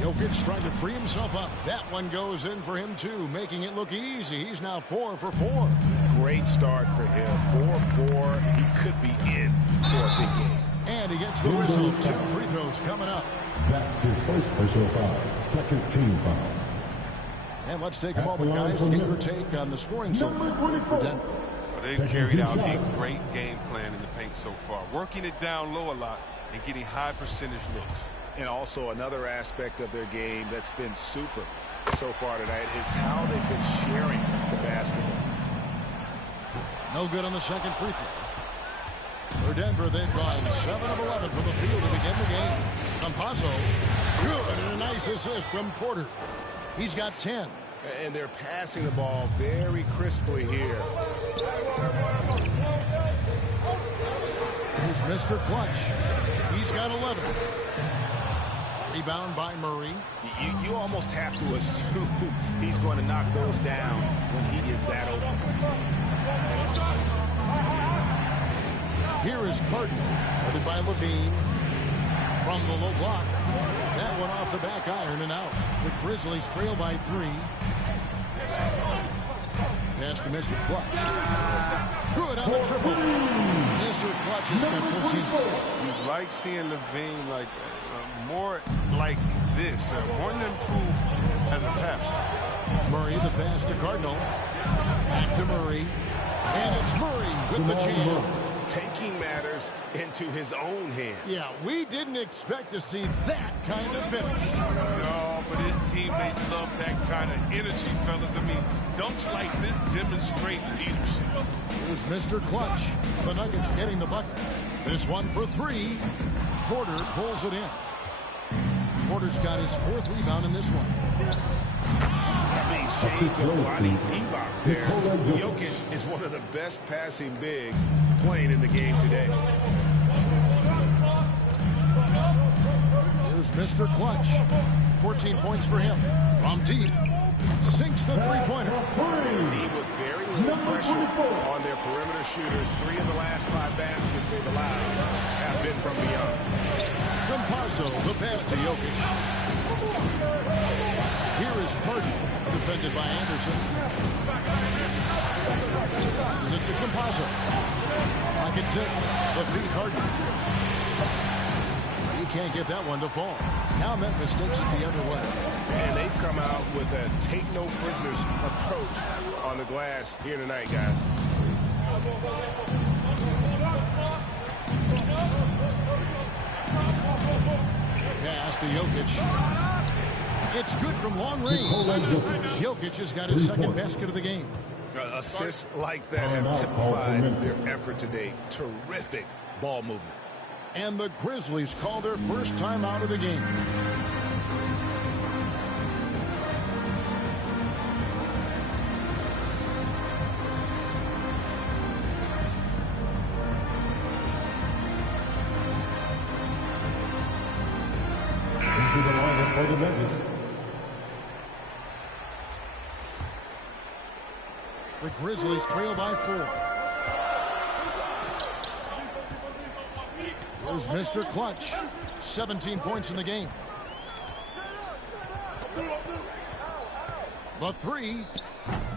Jokic trying to free himself up. That one goes in for him, too, making it look easy. He's now 4 for 4. Great start for him. 4-4. He could be in for a big game. And he gets the whistle. 2 free throws coming up. That's his first personal foul. Second team foul. And let's take a moment, guys, to get your take on the scoring so far for Denver. Well, they've carried out a great game plan in the paint so far, working it down low a lot and getting high percentage looks. And also another aspect of their game that's been super so far tonight is how they've been sharing the basketball. No good on the second free throw. For Denver, they've gone 7 of 11 from the field to begin the game. Campazzo, good, and a nice assist from Porter. He's got 10. And they're passing the ball very crisply here. Here's Mr. Clutch. He's got 11. Rebound by Murray. You almost have to assume he's going to knock those down when he is that open. Here is Cardinal, guarded by Levine. From the low block. That one off the back iron and out. The Grizzlies trail by 3. Pass to Mr. Clutch. Good on the triple. Mr. Clutch has got 14. You like seeing Levine like more like this, wanting to improve as a passer. Murray, the pass to Cardinal. Back to Murray. And it's Murray with the jam. Taking matters into his own hands. Yeah, we didn't expect to see that kind of finish. No, but his teammates love that kind of energy, fellas. I mean, dunks like this demonstrate leadership. Here's Mr. Clutch. The Nuggets getting the bucket. This one for 3. Porter pulls it in. Porter's got his 4th rebound in this one. Shades of Lonnie Divac there. Jokic is one of the best passing bigs playing in the game today. Here's Mr. Clutch. 14 points for him. From deep. Sinks the three-pointer. With very little pressure on their perimeter shooters. 3 of the last 5 baskets they've allowed have been from beyond. Campazzo, the pass to Jokic. Here is Cardinal, defended by Anderson. Passes it to Campazzo. Pocket 6, the feed Cardinal. He can't get that one to fall. Now Memphis takes it the other way. And they've come out with a take-no-prisoners approach on the glass here tonight, guys. Pass to Jokic. It's good from long range. Jokic has got his 2nd basket of the game. Assists like that have typified their effort today. Terrific ball movement. And the Grizzlies call their first time out of the game. Into the lineup for the Nuggets. The Grizzlies trail by 4. There's Mr. Clutch. 17 points in the game. The 3.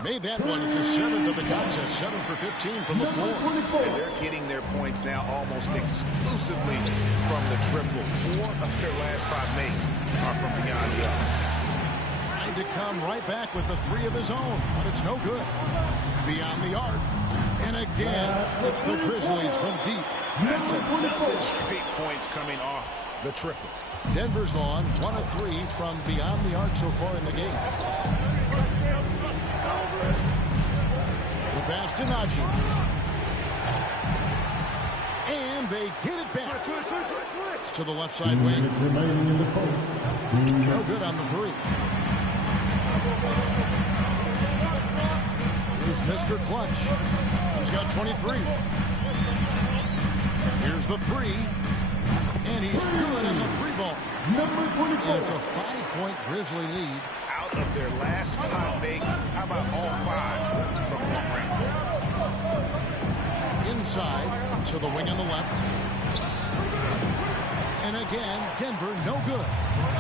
Made that one as his 7th of the contest. 7 for 15 from the floor. And they're getting their points now almost exclusively from the triple. 4 of their last 5 makes are from beyond the arc. Trying to come right back with the 3 of his own, but it's no good. Beyond the arc. And again, it's the Grizzlies from deep. That's a dozen straight points coming off the triple. Denver's gone 1 of 3 from beyond the arc so far in the game. The pass to Najee. And they get it back to the left side wing. No good on the 3. Here's Mr. Clutch. He's got 23. Here's the 3. And he's good on the 3-ball. And it's a 5-point Grizzly lead. Out of their last 5 makes, how about all 5 from long range? Inside to the wing on the left. And again, Denver no good.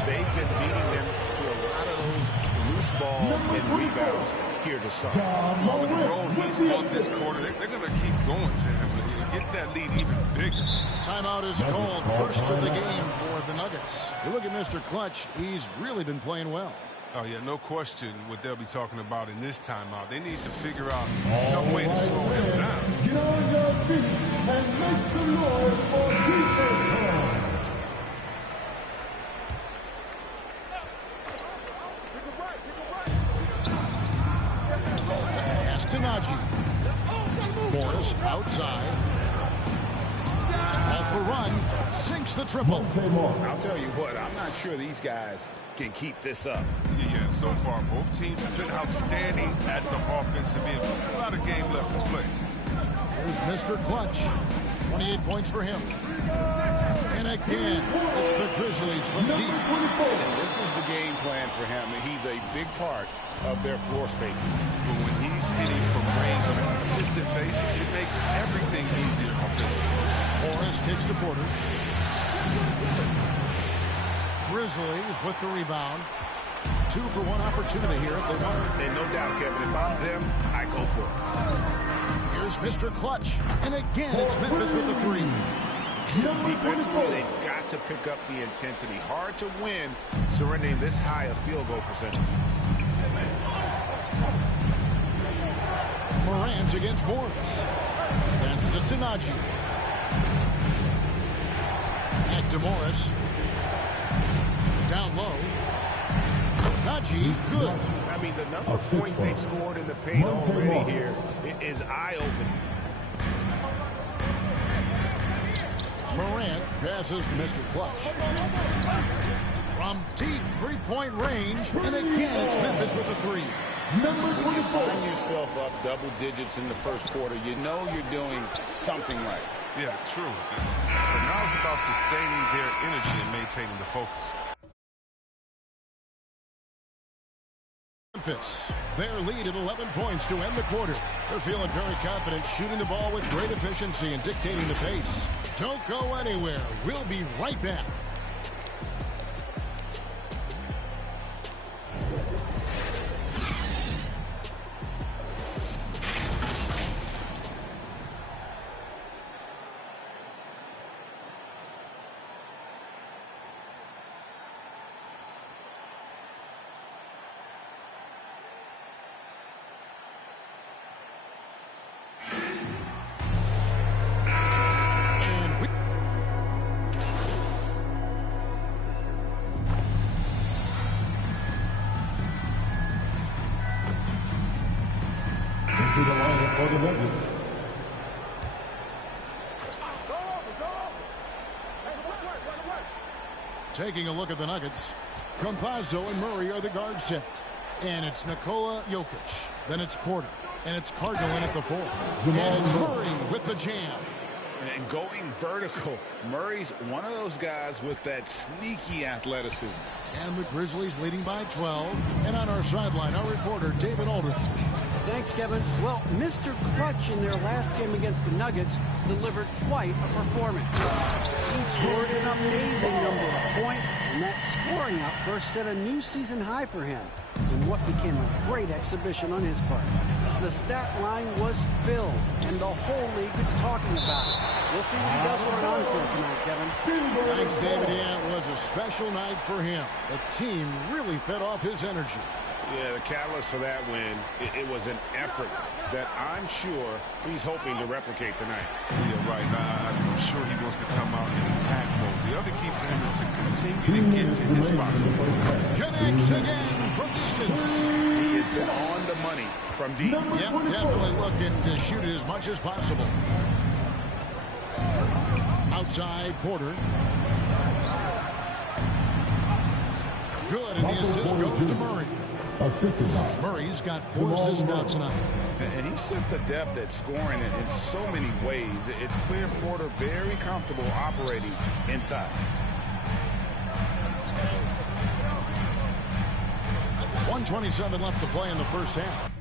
They've been beating them to a lot of those loose balls and rebounds here to start. Well, with the role he's on this quarter, they're going to keep going to him and get that lead even bigger. Timeout is called. First of the game for the Nuggets. You look at Mr. Clutch. He's really been playing well. Oh, yeah, no question what they'll be talking about in this timeout. They need to figure out some way to slow him down. Get on your feet and make some noise for defense time. Castanaggi. Morris outside. Off the run. Sinks the triple. I'll tell you what, I'm not sure these guys can keep this up. Yeah, so far both teams have been outstanding at the offensive end. A lot of game left to play. Here's Mr. Clutch. 28 points for him. And again, it's the Grizzlies from deep. And this is the game plan for him. He's a big part of their floor spacing. But when he's hitting from range on a consistent basis, it makes everything easier offensively. Morris kicks to Porter. Grizzlies with the rebound. 2 for 1 opportunity here if they want it. And no doubt, Kevin, if I'm them, I go for it. Here's Mr. Clutch. And again, it's Memphis with the 3. Defensively, they've got to pick up the intensity. Hard to win surrendering this high a field goal percentage. Morant's against Morris. Passes it to Najee. Back to Morris. Down low. Najee, good. I mean, the number of points they've scored in the paint already here is eye-opening. Morant passes to Mr. Clutch. From deep three-point range, and again it's Memphis with a 3. When you find yourself up double digits in the first quarter, you know you're doing something right. Yeah, true. But now it's about sustaining their energy and maintaining the focus. Memphis, their lead at 11 points to end the quarter. They're feeling very confident, shooting the ball with great efficiency and dictating the pace. Don't go anywhere. We'll be right back. To the lineup for the Nuggets. Taking a look at the Nuggets, Campazzo and Murray are the guard set. And it's Nikola Jokic. Then it's Porter. And it's Cardinal in at the 4. And it's Murray with the jam. And going vertical, Murray's one of those guys with that sneaky athleticism. And the Grizzlies leading by 12. And on our sideline, our reporter, David Aldridge. Thanks, Kevin. Well, Mr. Clutch in their last game against the Nuggets delivered quite a performance. He scored an amazing number of points, and that scoring outburst set a new season high for him in what became a great exhibition on his part. The stat line was filled, and the whole league is talking about it. We'll see what he does for an encore tonight, Kevin. Thanks, David. Yeah, it was a special night for him. The team really fed off his energy. Yeah, the catalyst for that win, it was an effort that I'm sure he's hoping to replicate tonight. Yeah, right. I'm sure he wants to come out in attack mode. The other key for him is to continue to get to his spots. Connects again from distance. He has been on the money from deep. Yep, definitely looking to shoot it as much as possible. Outside, Porter. Good, and the assist goes to Murray. Assisted by Murray's got 4 assists now tonight. And he's just adept at scoring it in so many ways. It's clear Porter very comfortable operating inside. 1:27 left to play in the first half.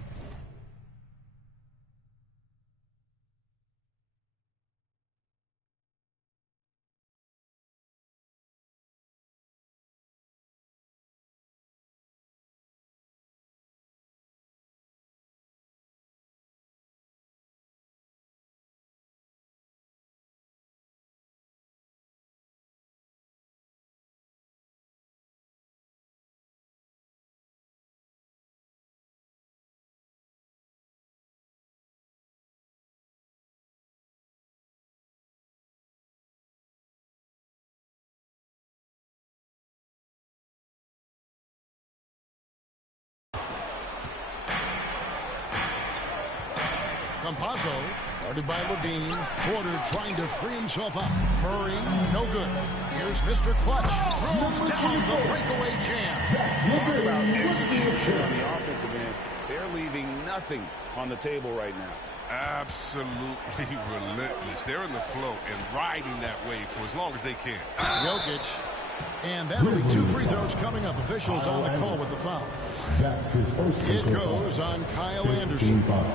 Campazzo, guarded by Levine. Porter trying to free himself up. Murray, no good. Here's Mr. Clutch. Throws down the breakaway jam. Talk about execution on the offensive end. They're leaving nothing on the table right now. Absolutely relentless. They're in the flow and riding that wave for as long as they can. Jokic. And that'll be 2 free throws coming up. Officials on the call with the foul. That's his first. It goes on Kyle Anderson. Foul.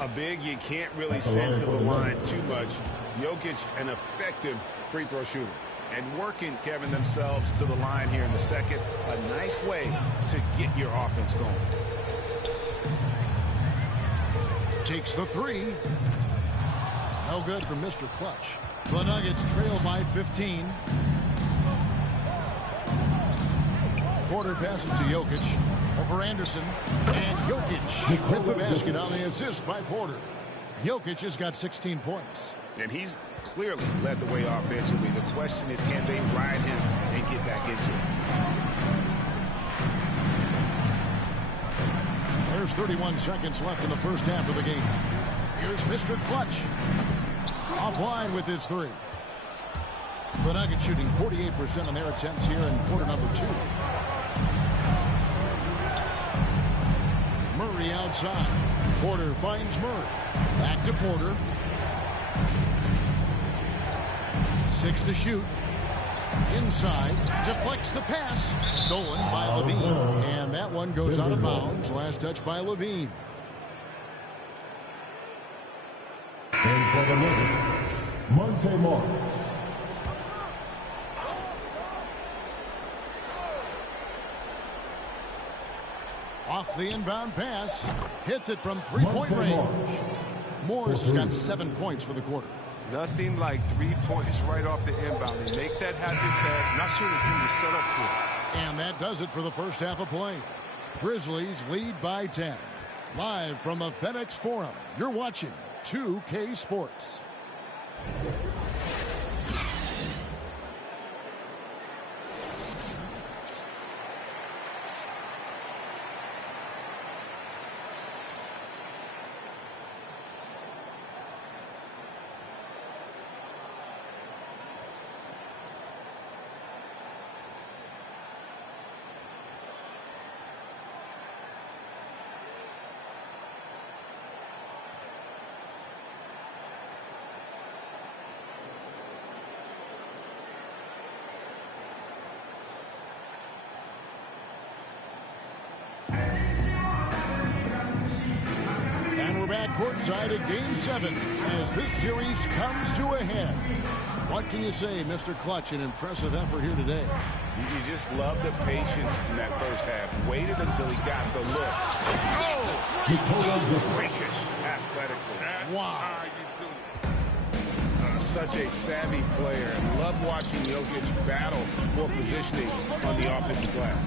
A big you can't really send to the line too much. Jokic, an effective free throw shooter. And working, Kevin, themselves to the line here in the second. A nice way to get your offense going. Takes the three. No good from Mr. Clutch. The Nuggets trail by 15. Porter passes to Jokic. Over Anderson. And Jokic with the basket on the assist by Porter. Jokic has got 16 points. And he's clearly led the way offensively. The question is, can they ride him and get back into it? There's 31 seconds left in the first half of the game. Here's Mr. Clutch. Offline with his three. The Nuggets shooting 48% on their attempts here in quarter number 2. Murray outside. Porter finds Murray. Back to Porter. 6 to shoot. Inside. Deflects the pass. Stolen by Levine. And that one goes out of bounds. Last touch by Levine. And for the Nuggets, Monte Morris. Off the inbound pass. Hits it from three-point range. Morris has got 7 points for the quarter. Nothing like 3 points right off the inbound. They make that happen fast. Not sure the team is set up for it. And that does it for the first half of play. Grizzlies lead by 10. Live from the FedEx Forum, you're watching 2K Sports. Back courtside at Game 7 as this series comes to a head. What can you say, Mr. Clutch? An impressive effort here today. You just love the patience in that first half. Waited until he got the look. Oh! Freakish athletically. That's how you do it. Such a savvy player. Love watching Jokic battle for positioning on the offensive glass.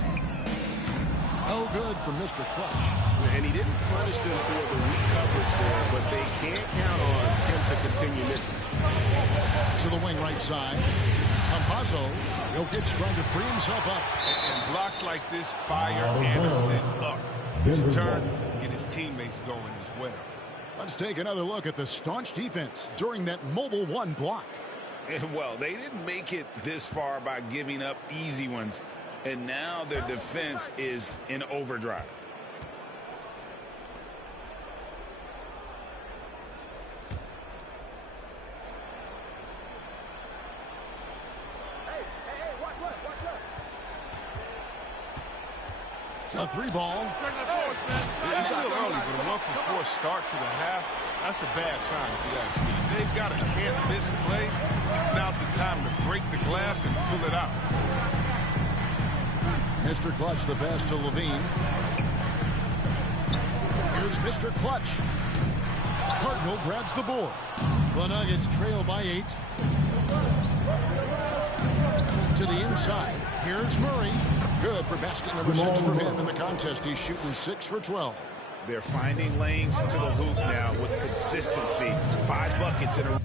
No good from Mr. Clutch. And he didn't punish them for the weak coverage there, but they can't count on him to continue missing. To the wing right side. Campazzo. Jokic trying to free himself up. And blocks like this fire Anderson up. In turn, get his teammates going as well. Let's take another look at the staunch defense during that mobile one block. And well, they didn't make it this far by giving up easy ones. And now their defense is in overdrive. A three ball. It's still early, but a 1-for-4 start to the half, that's a bad sign if you ask me. They've got a can't-miss play. Now's the time to break the glass and pull it out. Mr. Clutch the pass to Levine. Here's Mr. Clutch. Cardinal grabs the board. The Nuggets trail by 8. To the inside. Here's Murray. Good for basket number 6 from him in the contest. He's shooting 6 for 12. They're finding lanes to the hoop now with consistency. 5 buckets in a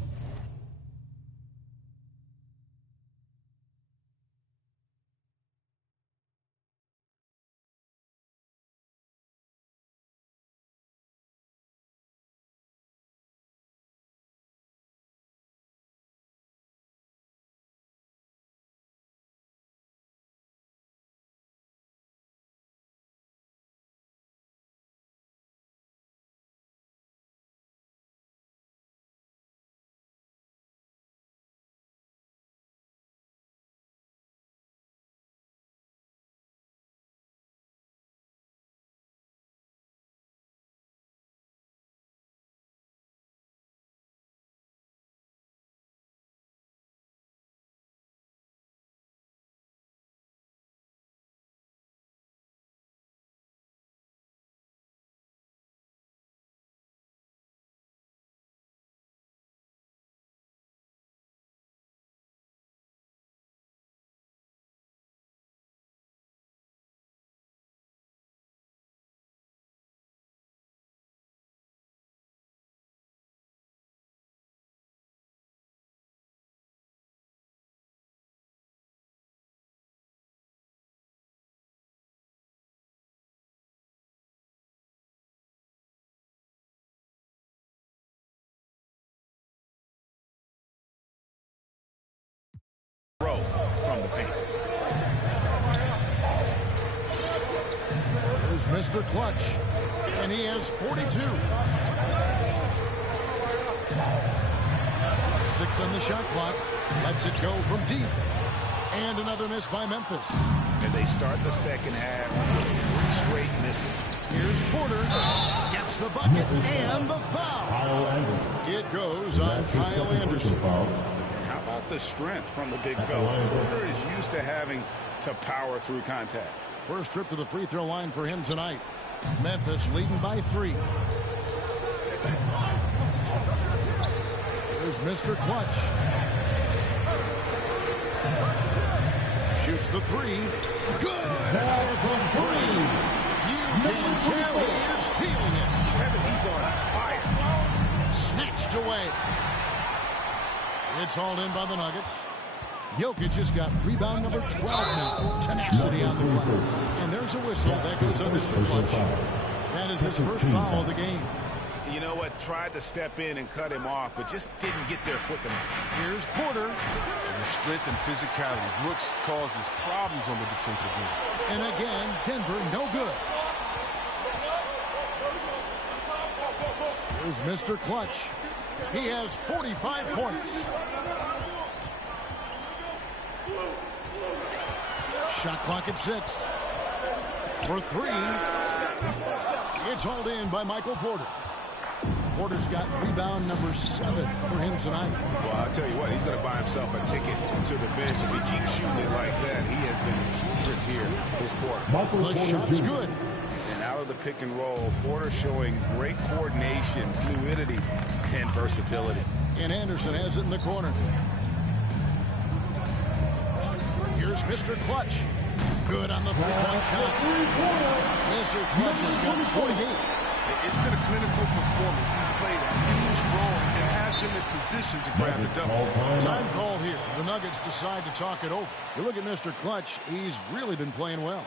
Throw from the paint. There's Mr. Clutch, and he has 42. 6 on the shot clock. Lets it go from deep. And another miss by Memphis. And they start the second half with 3 straight misses. Here's Porter. Gets the bucket and the foul. It goes on Kyle Anderson. How about the strength from the big fella? Porter is used to having to power through contact. First trip to the free throw line for him tonight. Memphis leading by 3. There's Mr. Clutch. Shoots the 3. Good. Power from 3. You can tell he is feeling it. Kevin, he's on fire. Snatched away. It's hauled in by the Nuggets. Jokic has got rebound number 12 now. Tenacity on the glass. And there's a whistle that goes on Mr. Clutch. That is his first foul of the game. You know what? Tried to step in and cut him off, but just didn't get there quick enough. Here's Porter. And the strength and physicality. Brooks causes problems on the defensive end. And again, Denver no good. Here's Mr. Clutch. He has 45 points. Shot clock at 6. For 3. It's hauled in by Michael Porter. Porter's got rebound number 7 for him tonight. Well, I'll tell you what, he's going to buy himself a ticket to the bench. If he keeps shooting it like that, he has been putrid here this quarter. The shot's good. And out of the pick and roll, Porter showing great coordination, fluidity, and versatility. And Anderson has it in the corner. Here's Mr. Clutch. Good on the three-point shot. Mr. Clutch has got 48. It's been a clinical performance. He's played a huge role and has them in position to grab the double. Time called here. The Nuggets decide to talk it over. You look at Mr. Clutch. He's really been playing well.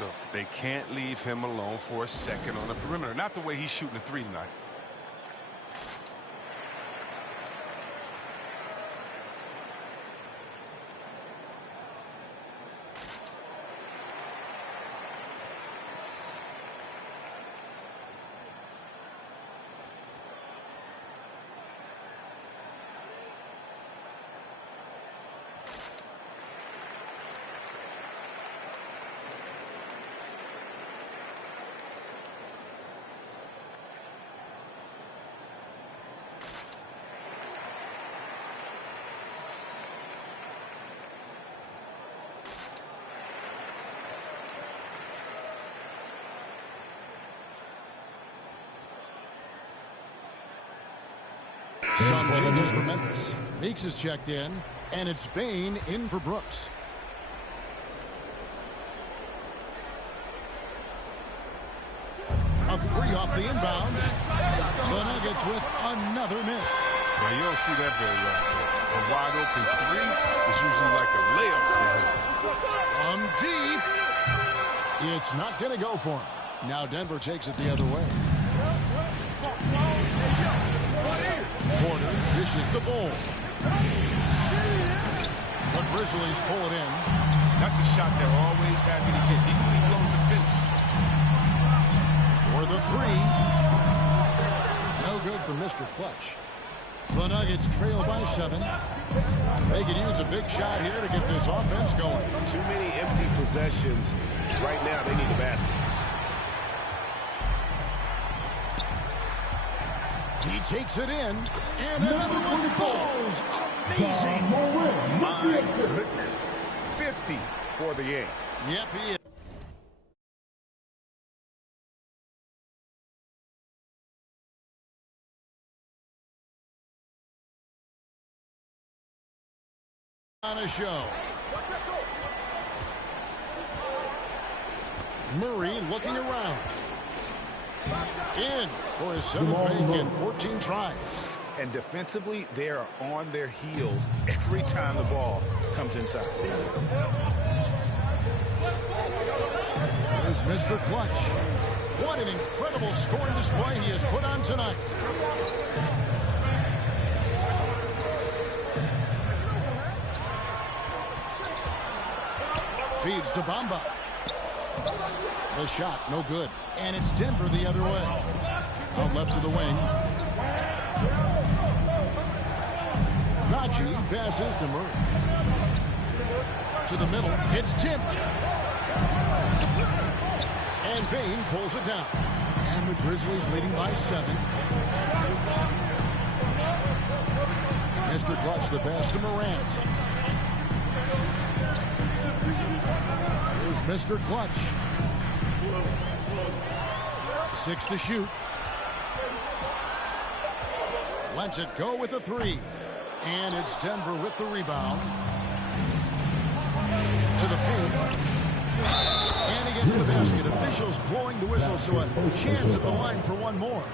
Look, they can't leave him alone for a second on the perimeter. Not the way he's shooting the 3 tonight. Some changes for Memphis. Meeks is checked in, and it's Bain in for Brooks. A 3 off the inbound. The Nuggets with another miss. Well, you don't see that very often. A wide open 3 is usually like a layup for him. Deep. It's not going to go for him. Now Denver takes it the other way. Porter dishes the ball. The Grizzlies pull it in. That's a shot they're always happy to get, even when he blows the finish. For the 3. No good for Mr. Clutch. The Nuggets trail by 7. They could use a big shot here to get this offense going. Too many empty possessions. Right now, they need a basket. He takes it in, and another one falls. Amazing. My goodness. 50 for the game. Yep, he is. On a show. Murray looking around. In for his 7th make in 14 tries. And defensively, they are on their heels every time the ball comes inside. There's Mr. Clutch. What an incredible scoring display he has put on tonight. Feeds to Bamba. The shot, no good. And it's Denver the other way. Out left to the wing. Najee passes to Murray. To the middle. It's tipped. And Bain pulls it down. And the Grizzlies leading by 7. Mr. Clutch, the pass to Morant. Here's Mr. Clutch. 6 to shoot. Lets it go with a 3. And it's Denver with the rebound. To the paint. And he gets the basket. Officials blowing the whistle, so a chance at the line for one more.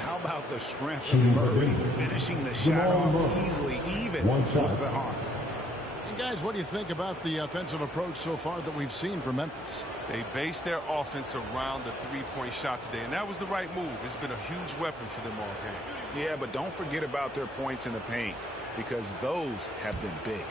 How about the strength of Murray finishing the shot off easily, even with the harm? And guys, what do you think about the offensive approach so far that we've seen from Memphis? They based their offense around the three-point shot today, and that was the right move. It's been a huge weapon for them all game. Yeah, but don't forget about their points in the paint, because those have been big.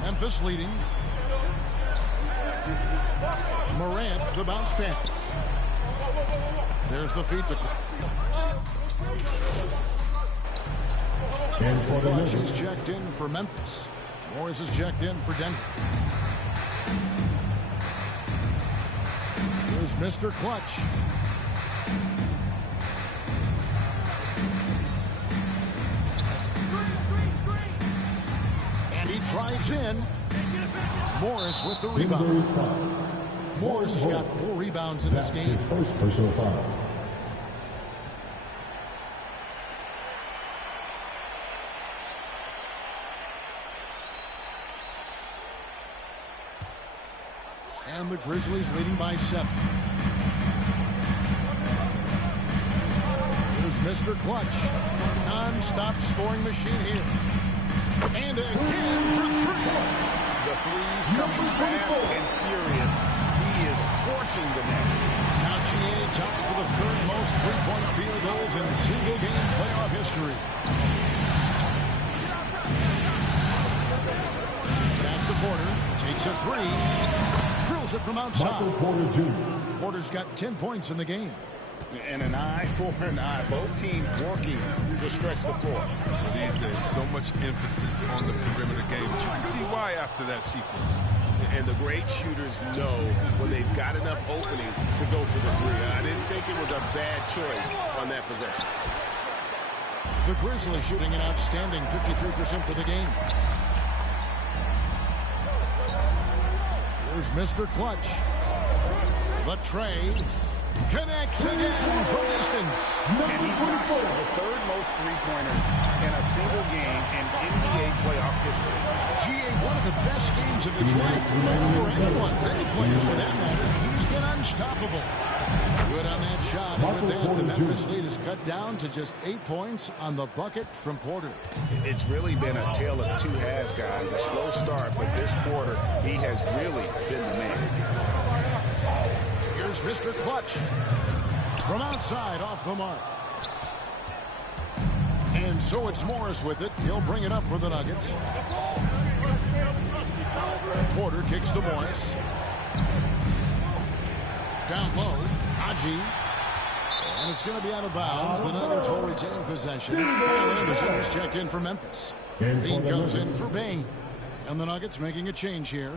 Memphis leading. Morant, the bounce pass. There's the feed to Clutch is checked in for Memphis. Morris is checked in for Denver. Here's Mr. Clutch. And he drives in. Morris with the rebound. Morris has got 4 rebounds in this game. His first personal foul. And the Grizzlies leading by 7. Here's Mr. Clutch. Non-stop scoring machine here. And again for 3. The threes coming fast and furious. He is scorching the net. Now GA tied for the 3rd most three-point field goals in single-game playoff history. Pass to Porter. Takes a 3. Drills it from outside. Michael Porter Jr. Porter's got 10 points in the game. And an eye for an eye. Both teams working to stretch the floor. Well, these days, so much emphasis on the perimeter game. But you can see why after that sequence. And the great shooters know when they've got enough opening to go for the 3. I didn't think it was a bad choice on that possession. The Grizzlies shooting an outstanding 53% for the game. Here's Mr. Clutch. The tray. Connects again from distance. And he's got the 3rd most three-pointers in a single game in NBA playoff history. GA, one of the best games of his life. Over anyone's, any players for that matter. He's been unstoppable. Good on that shot. And with that, the Memphis lead is cut down to just 8 points on the bucket from Porter. It's really been a tale of 2 halves, guys. A slow start, but this quarter, he has really been the man. Here's Mr. Clutch. From outside, off the mark. And so it's Morris with it. He'll bring it up for the Nuggets. Porter kicks to Morris. Down low, Haji. And it's going to be out of bounds. The Nuggets will retain possession. Kyle Anderson is checked in for Memphis. Bean comes in for Bain. And the Nuggets making a change here.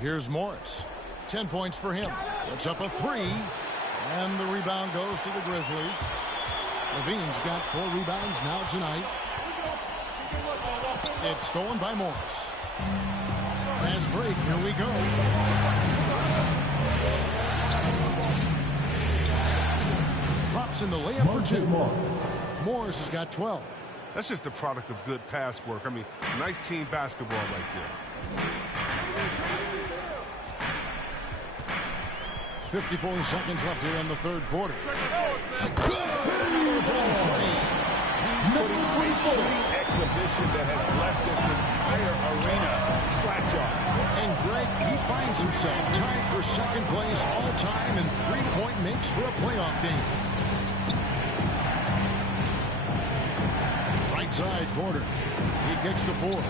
Here's Morris. 10 points for him. Puts up a 3. And the rebound goes to the Grizzlies. Levine's got 4 rebounds now tonight. It's stolen by Morris. Fast break. Here we go. Drops in the layup for 2. Morris has got 12. That's just the product of good pass work. I mean, nice team basketball right there. 54 seconds left here in the 3rd quarter. Good! He shooting exhibition that has left this entire arena slack-jawed. And Greg, he finds himself tied for second place all-time in three-point makes for a playoff game. Right side, Porter. He kicks to Forbes.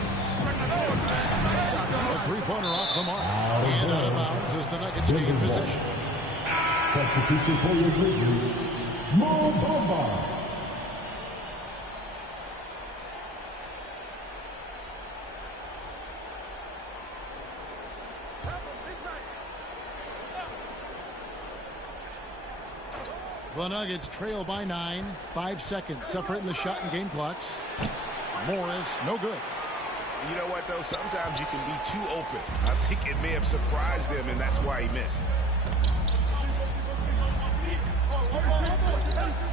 A three-pointer off the mark. And out of bounds as the Nuggets gain possession. Substitution for your Grizzlies, Mo Bamba. The Nuggets trail by 9. 5 seconds separating the shot and game clocks. Morris, no good. You know what, though? Sometimes you can be too open. I think it may have surprised him, and that's why he missed.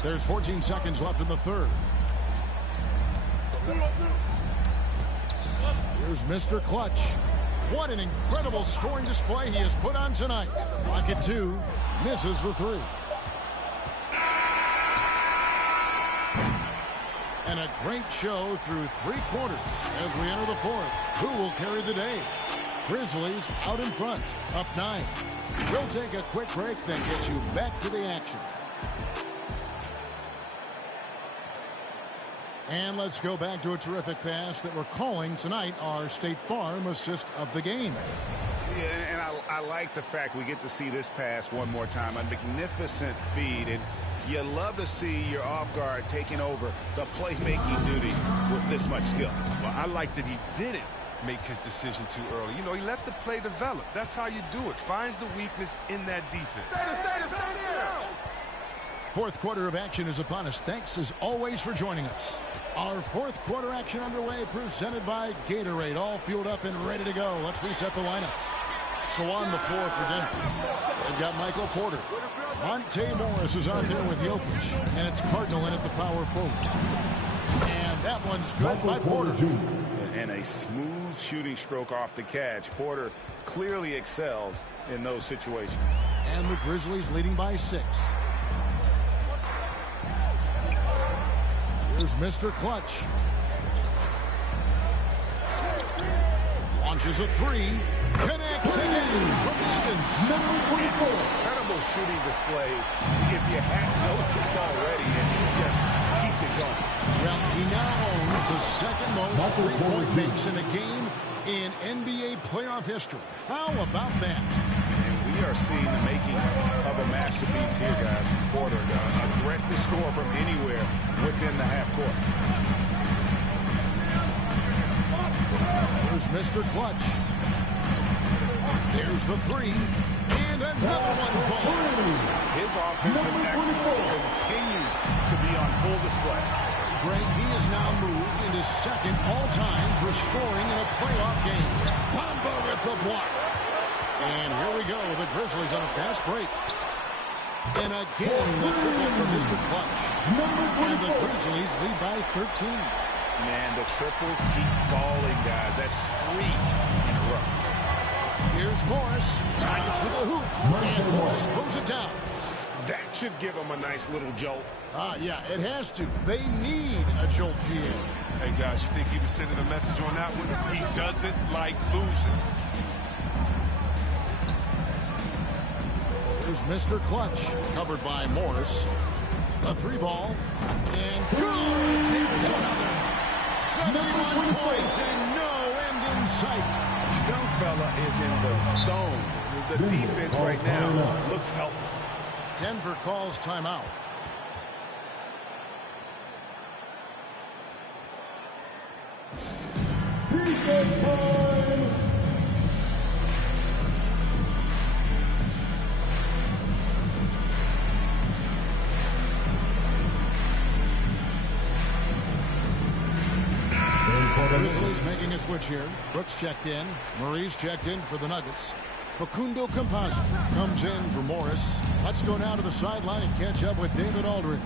There's 14 seconds left in the third. Here's Mr. Clutch. What an incredible scoring display he has put on tonight. Rocket 2 misses the 3. And a great show through 3 quarters as we enter the fourth. Who will carry the day? Grizzlies out in front, up 9. We'll take a quick break, then get you back to the action. And let's go back to a terrific pass that we're calling tonight our State Farm assist of the game. Yeah, and I like the fact we get to see this pass one more time. A magnificent feed, and you love to see your off guard taking over the playmaking duties with this much skill. Well, I like that he didn't make his decision too early. You know, he let the play develop. That's how you do it. Finds the weakness in that defense. Fourth quarter of action is upon us. Thanks, as always, for joining us. Our fourth quarter action underway, presented by Gatorade. All fueled up and ready to go. Let's reset the lineups. So on the floor for Denver, they've got Michael Porter. Monte Morris is out there with Jokic. And it's Cardinal in at the power forward. And that one's good by Porter. And a smooth shooting stroke off the catch. Porter clearly excels in those situations. And the Grizzlies leading by 6. Here's Mr. Clutch. Launches a 3. Connects again from distance. Incredible shooting display. If you hadn't noticed already, and he just keeps it going. Well, he now owns the second most three-point makes in a game in NBA playoff history. How about that? And we are seeing the makings of a masterpiece here, guys. Porter, a threat to score from anywhere within the half court. Here's Mr. Clutch. There's the 3. And another one falls. His offensive excellence continues to be on full display. Greg, he has now moved into second all-time for scoring in a playoff game. Bamba with the block. And here we go. The Grizzlies on a fast break. And again, the triple for Mr. Clutch. And the Grizzlies lead by 13. Man, the triples keep falling, guys. That's 3 in a row. Here's Morris. Tries for the hoop. And Morris throws it down. That should give them a nice little jolt. Yeah, it has to. They need a jolt, GA. Hey, guys, you think he was sending a message on that one? He doesn't like losing. Here's Mr. Clutch, covered by Morris. A 3-ball. And good! There's another. 71 points and no end in sight. Young fella is in the zone. The defense right now looks helpless. Denver calls timeout. Reset time. Grizzlies making a switch here. Brooks checked in. Marie's checked in for the Nuggets. Facundo Campazzo comes in for Morris. Let's go now to the sideline and catch up with David Aldridge.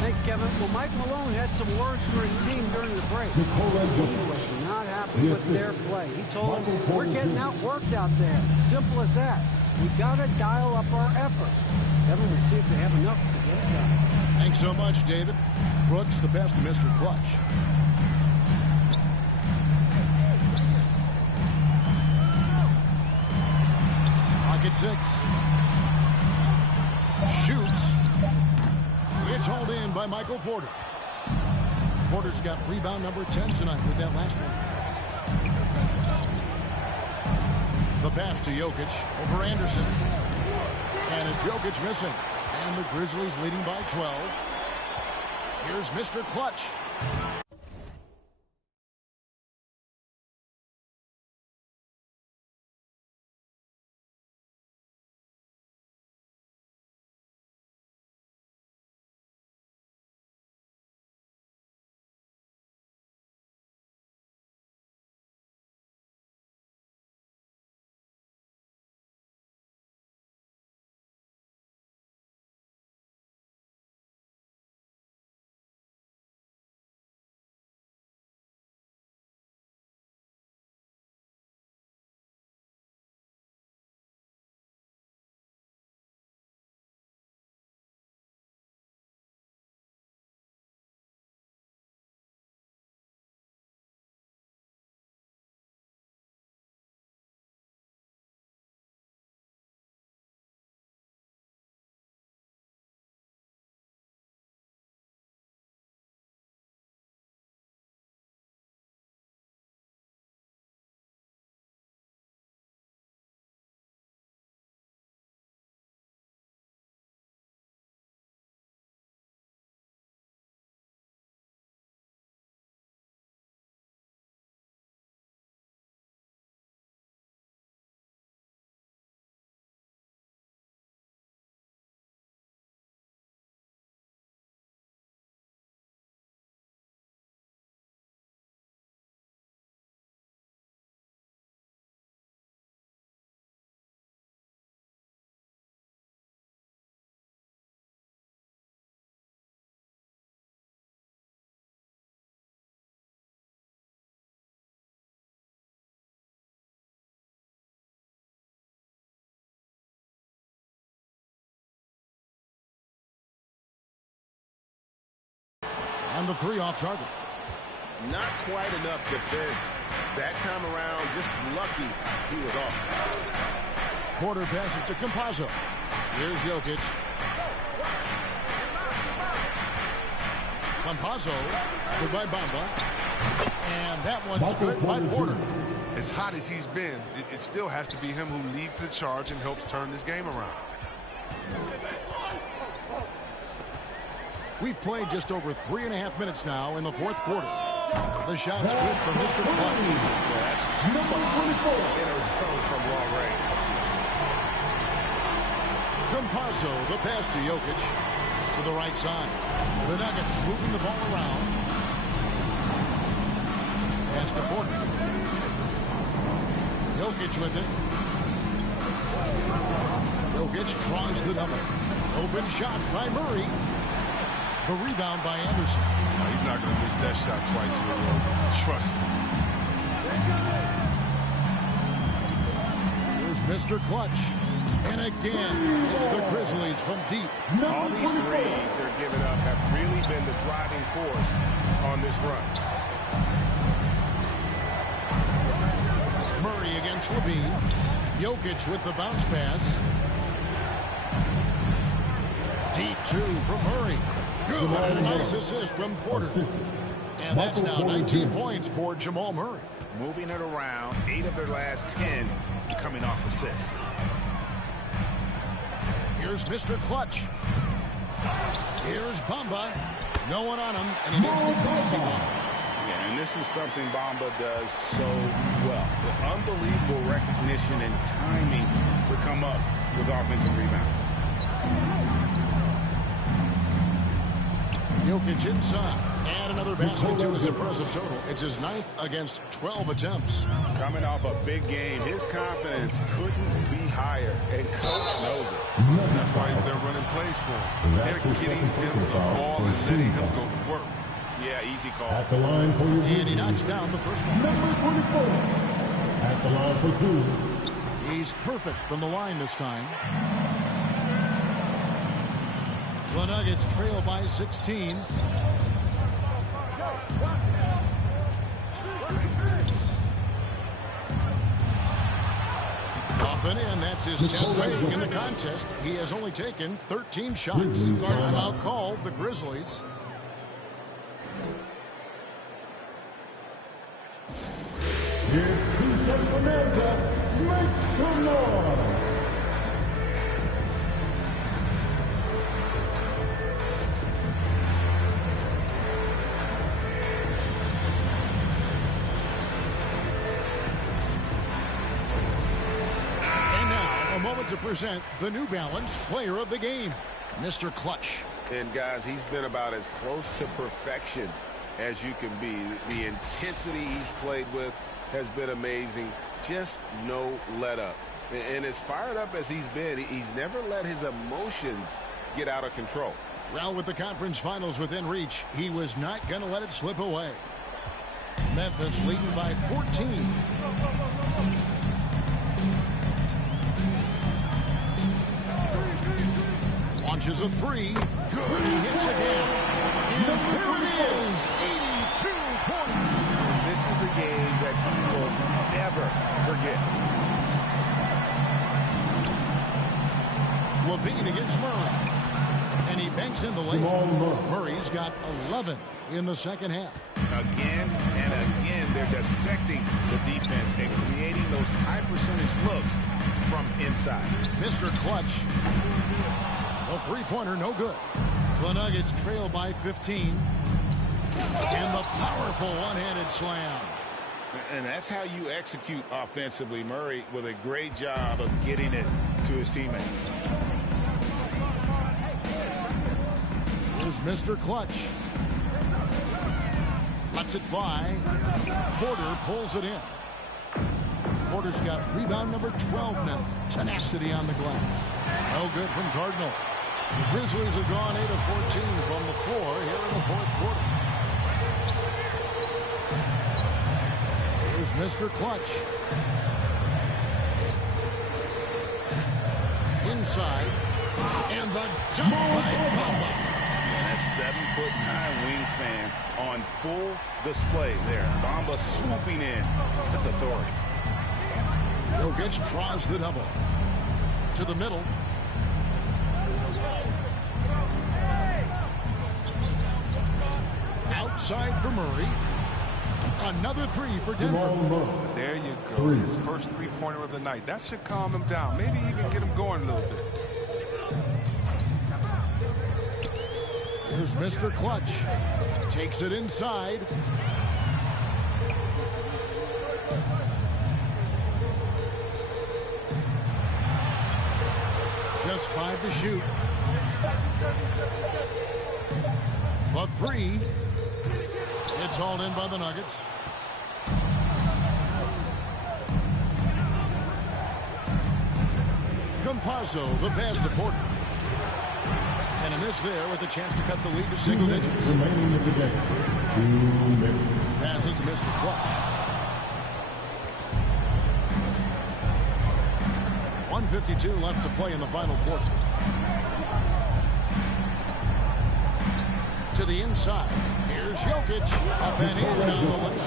Thanks, Kevin. Well, Mike Malone had some words for his team during the break. He was not happy with their play. He told them, we're getting outworked out there. Simple as that. We got to dial up our effort. Kevin, we'll see if they have enough to get it done. Thanks so much, David. Brooks, the best of Mr. Clutch. Pocket 6. Shoots. It's hauled in by Michael Porter. Porter's got rebound number 10 tonight with that last one. The pass to Jokic over Anderson. And it's Jokic missing. And the Grizzlies leading by 12. Here's Mr. Clutch. On the 3 off target. Not quite enough defense. That time around, just lucky he was off. Porter passes to Campazzo. Here's Jokic. Campazzo, good by Bamba. And that one's good by Porter. As hot as he's been, it still has to be him who leads the charge and helps turn this game around. We've played just over 3.5 minutes now in the 4th quarter. The shot's good from Mr. Clutch. Number 24. In a zone from long range. Campazzo, the pass to Jokic. To the right side. The Nuggets moving the ball around. Pass to Porter. Jokic with it. Jokic draws the number. Open shot by Murray. The rebound by Anderson. No, he's not going to miss that shot twice in a row. Trust me. Here's Mr. Clutch. And again, it's the Grizzlies from deep. All these threes they're giving up have really been the driving force on this run. Murray against Levine. Jokic with the bounce pass. Deep 2 from Murray. Good. And a nice assist from Porter. And that's now 19 points for Jamal Murray. Moving it around, 8 of their last 10 coming off assists. Here's Mr. Clutch. Here's Bamba. No one on him, and he makes the easy one. Yeah, and this is something Bamba does so well. The unbelievable recognition and timing to come up with offensive rebounds. Jokic inside. And another basket to his impressive total. It's his 9th against 12 attempts. Coming off a big game, his confidence couldn't be higher, and coach knows it. That's why they're running plays for him. They're getting him the ball and letting him go to work. Yeah, easy call. At the line for you. And he knocks down the first one. Number 24. At the line for 2. He's perfect from the line this time. The Nuggets trail by 16. Up and in, that's his 10th make in the contest. He has only taken 13 shots. Timeout called the Grizzlies. Here's T-shirt Bonanza. Make some noise. To present the New Balance Player of the Game, Mr. Clutch. And guys, he's been about as close to perfection as you can be. The intensity he's played with has been amazing. Just no let up. And as fired up as he's been, he's never let his emotions get out of control. Well, with the conference finals within reach, he was not going to let it slip away. Memphis leading by 14. Launches a three. Good. He hits again. And there it is. 82 points. And this is a game that he will never forget. Levine against Murray. And he banks in the layup. Murray's got 11 in the second half. Again and again, they're dissecting the defense and creating those high percentage looks from inside. Mr. Clutch. A three-pointer, no good. The Nuggets trail by 15. And the powerful one-handed slam. And that's how you execute offensively. Murray with a great job of getting it to his teammate. Here's Mr. Clutch. Lets it fly. Porter pulls it in. Porter's got rebound number 12 now. Tenacity on the glass. No good from Cardinal. The Grizzlies have gone 8 of 14 from the floor here in the fourth quarter. Here's Mr. Clutch. Inside. And the dunk by Bamba. That 7'9" wingspan on full display there. Bamba swooping in with authority. Jokic draws the double. To the middle. Outside for Murray. Another three for Denver. There you go. His first three-pointer of the night. That should calm him down. Maybe even get him going a little bit. Here's Mr. Clutch. Takes it inside. Just 5 to shoot. The three. It's hauled in by the Nuggets. Campazzo, the pass to Porter. And a miss there with a chance to cut the lead to single digits. Remaining of the game. 2 minutes. Passes to Mr. Clutch. 1:52 left to play in the final quarter. To the inside. Here's Jokic. Up and in down the lane.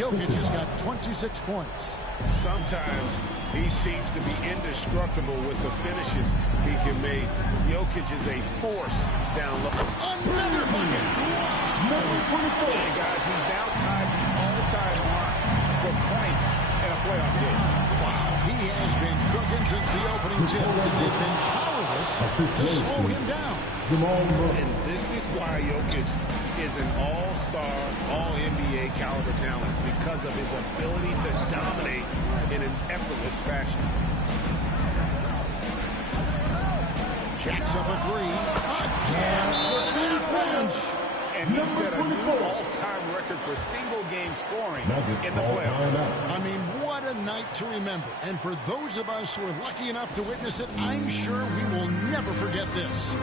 Jokic has got 26 points. Sometimes he seems to be indestructible with the finishes he can make. Jokic is a force down low. Another bucket. And guys, he's now tied the all-time mark for points in a playoff game. Wow, he has been cooking since the opening tip. They've been powerless to slow him down. And this is why Jokic is an all-star, all-NBA caliber talent, because of his ability to dominate in an effortless fashion. Jacks up a three. Again. And he set a new all-time all-time record for single-game scoring Nuggets in the call playoffs. timeout. I mean, what a night to remember. And for those of us who are lucky enough to witness it, I'm sure we will never forget this.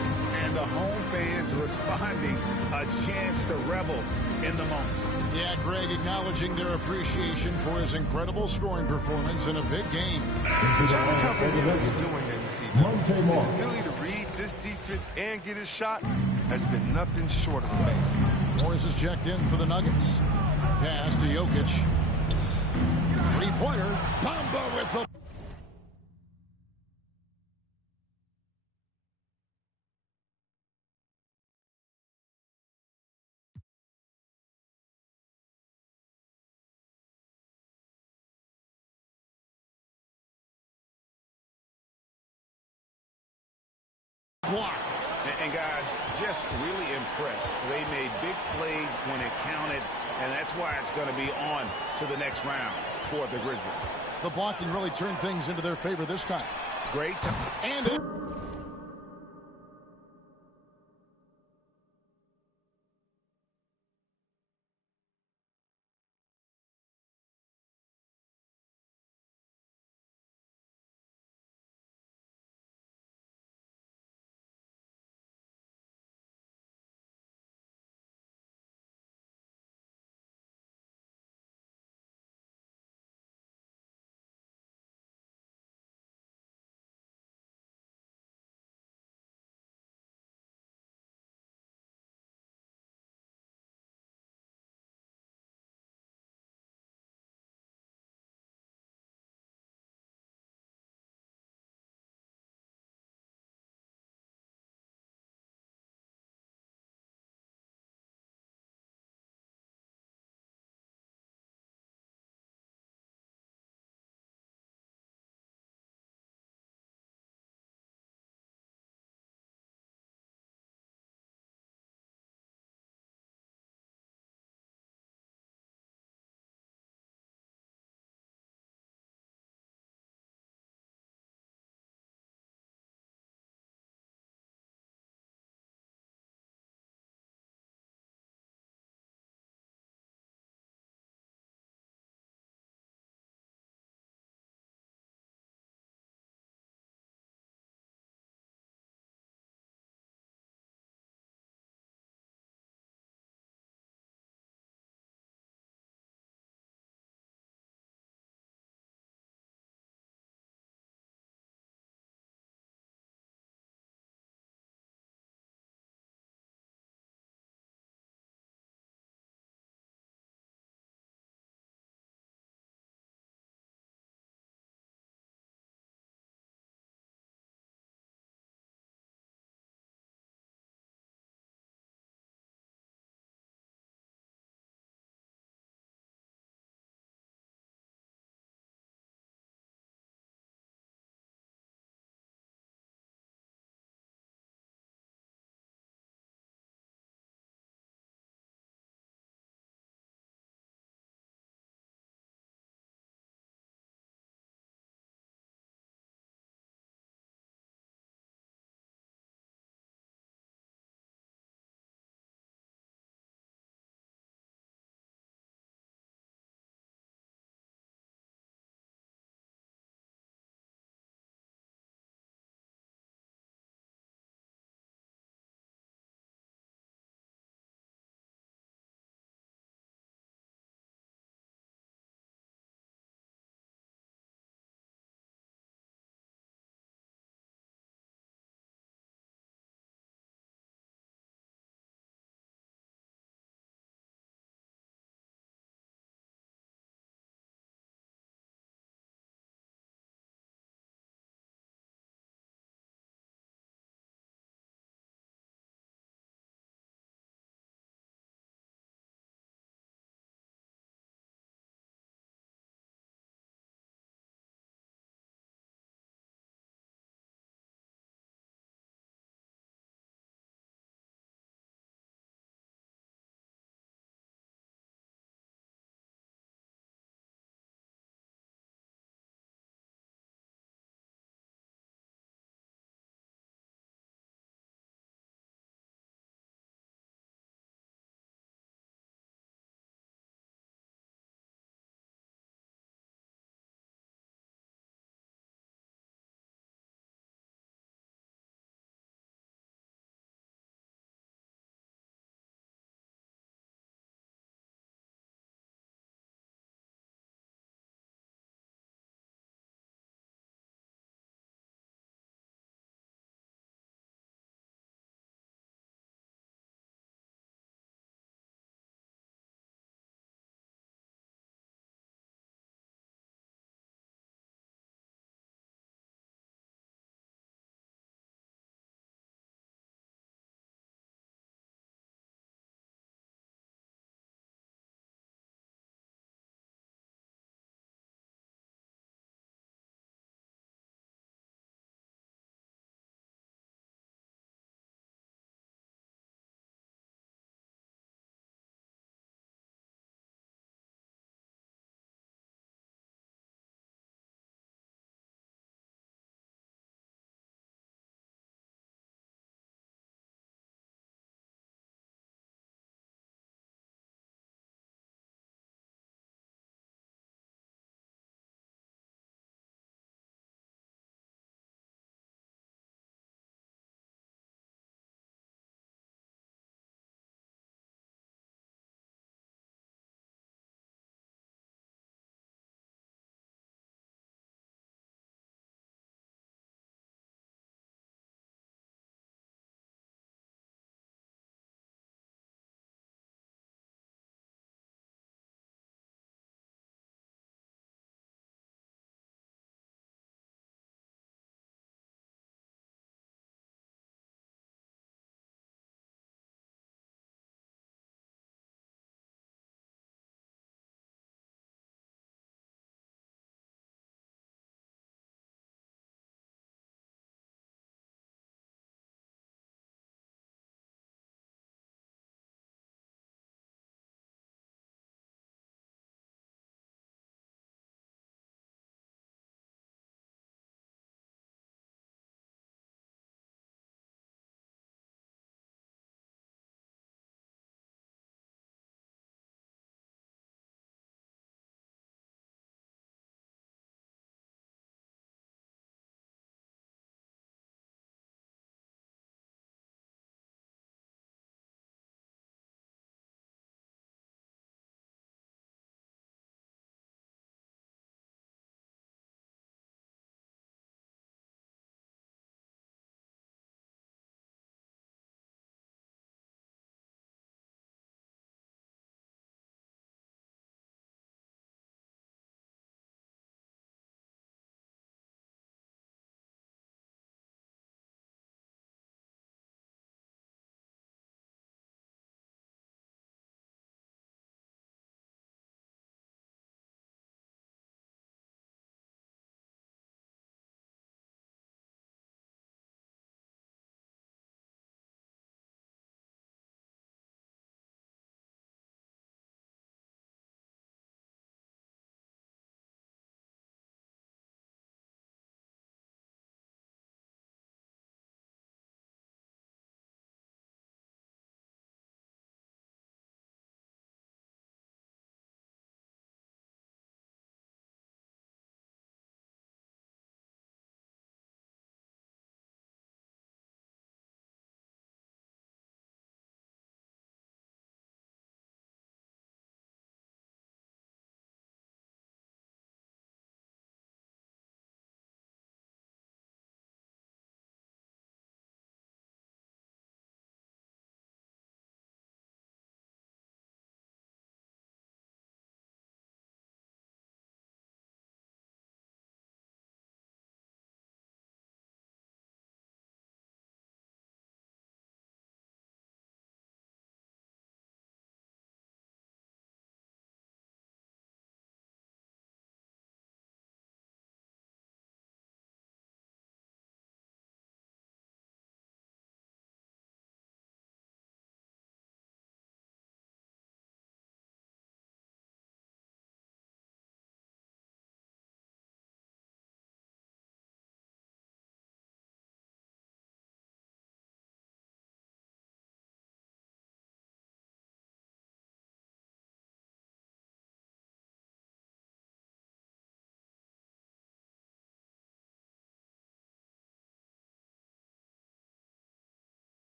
And the home fans responding, a chance to revel in the moment. Yeah, Greg acknowledging their appreciation for his incredible scoring performance in a big game. Into the Trying to line for the comprehend what he's Nuggets, doing here this evening. Monte His Morris. ability to read this defense and get his shot has been nothing short of amazing. Morris is checked in for the Nuggets. Pass to Jokic. Three-pointer. Bamba with the... block. And guys, just really impressed. They made big plays when it counted, and that's why it's going to be on to the next round for the Grizzlies. The blocking really turned things into their favor this time. Great time. And it...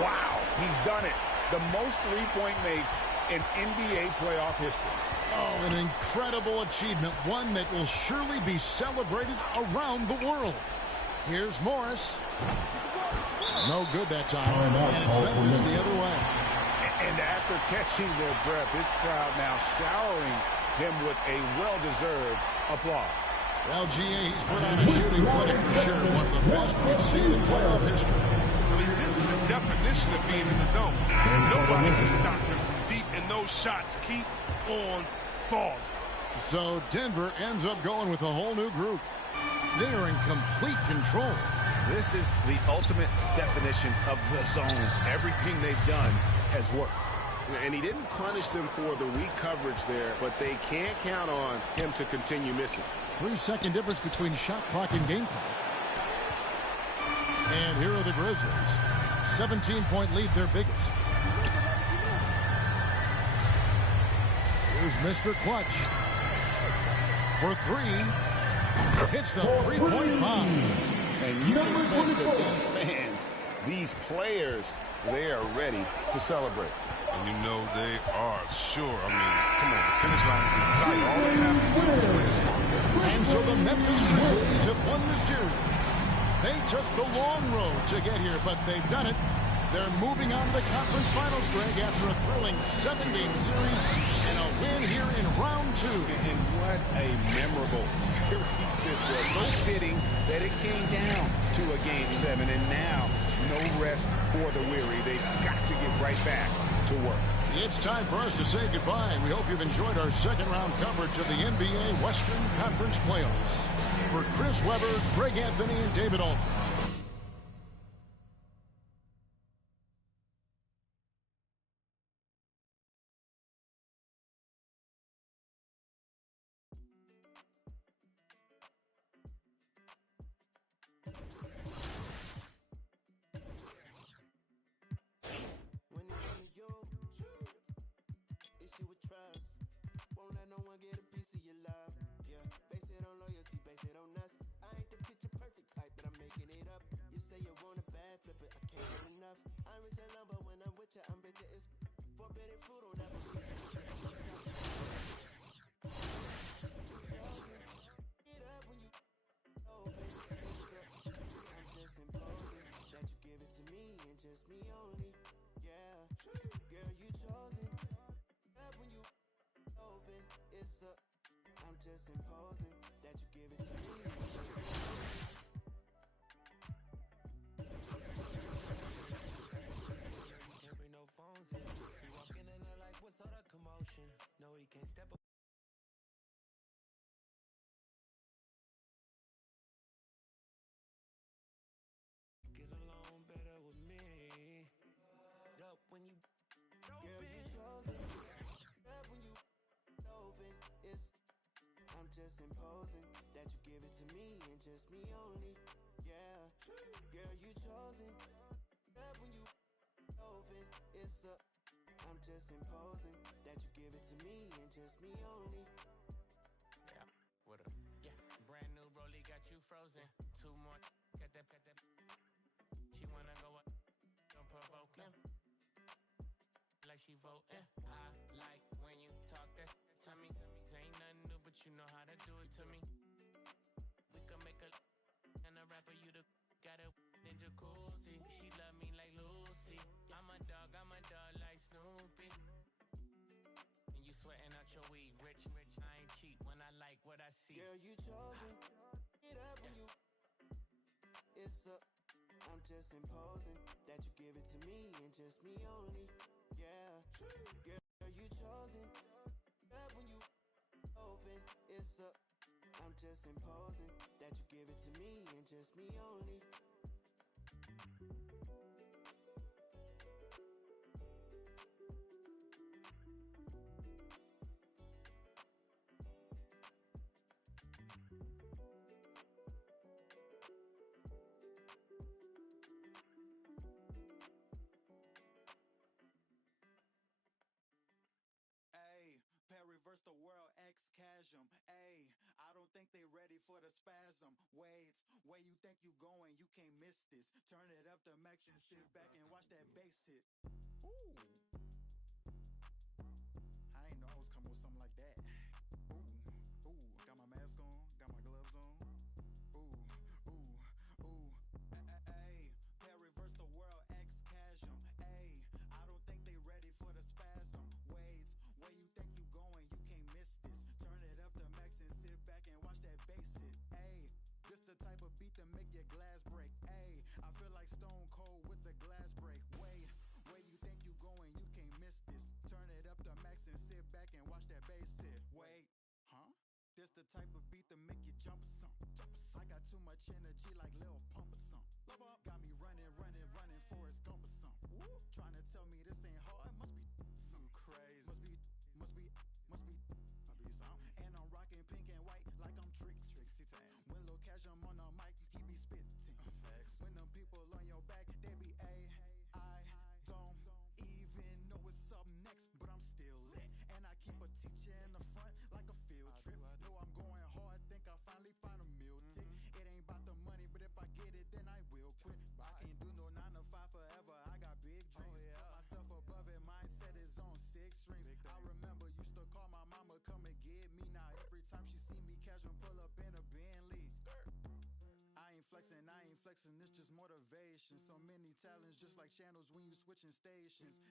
Wow, he's done it. The most three-point makes in NBA playoff history. Oh, an incredible achievement, one that will surely be celebrated around the world. Here's Morris. No good that time, and it's Memphis the other way. And after catching their breath, this crowd now showering him with a well-deserved applause. LGA, he's put on a shooting clinic for sure, one of the best we've seen in playoff history. I mean, this is the definition of being in the zone. Nobody can stop him from deep, and those shots keep on falling. So Denver ends up going with a whole new group. They are in complete control. This is the ultimate definition of the zone. Everything they've done has worked. And he didn't punish them for the weak coverage there, but they can't count on him to continue missing. 3-second difference between shot clock and game clock. And here are the Grizzlies. 17-point lead, their biggest. Here's Mr. Clutch. For three. Hits the three-point bomb. And you can sense that these fans, these players, they are ready to celebrate. And you know they are sure. I mean, come on, the finish line is in sight. All they have to do is win this one. And so the Memphis Grizzlies have won the series. They took the long road to get here, but they've done it. They're moving on to the conference finals, Greg, after a thrilling 7-game series and a win here in round 2. And what a memorable series this was. So fitting that it came down to a Game 7, and now no rest for the weary. They've got to get right back to work. It's time for us to say goodbye. We hope you've enjoyed our second-round coverage of the NBA Western Conference Playoffs. For Chris Webber, Greg Anthony, and David Alton. think they ready for the spasm. Waits, where you think you going, you can't miss this. Turn it up to max and sit back and watch that bass hit. Ooh. I ain't know I was coming with something like that. Ooh, ooh. Got my mask on, got my gloves on. Ooh, ooh, ooh. Ayy, pair reverse the world, X chasm. Ayy, I don't think they ready for the spasm. Wait, where you think you going? You can't miss this. Turn it up to max and sit back and watch that bass hit. Ayy, this the type of beat to make your glass break. Ayy, I feel like Stone Cold with the glass break. Wait, where you think you going? You can't miss this. Turn it up to max and sit back and watch that bass hit. Wait, huh? This the type of beat to make you jump or something. I got too much energy like Lil Pump or something. Got me running, Forrest Gump or something. Trying to tell me this ain't hard, must be something crazy. Must be something. And I'm rocking pink and white like I'm Trixie Tang. When Lil Cash I'm on the mic, he be spitting. When them people on your back, they be I don't even know what's up next, but I'm still lit. And I keep a teacher in the front like a field trip. Know I'm going hard, think I finally find a meal tick. It ain't about the money, but if I get it, then I will quit. I can't do no 9 to 5 forever, I got big dreams. Put myself above it, mindset is on 6 strings. I remember used to call my mama, come and get me. Now every time she see me casual, pull up in a Bentley. I ain't flexing, it's just motivation. So many talents, just like channels when you switching stations.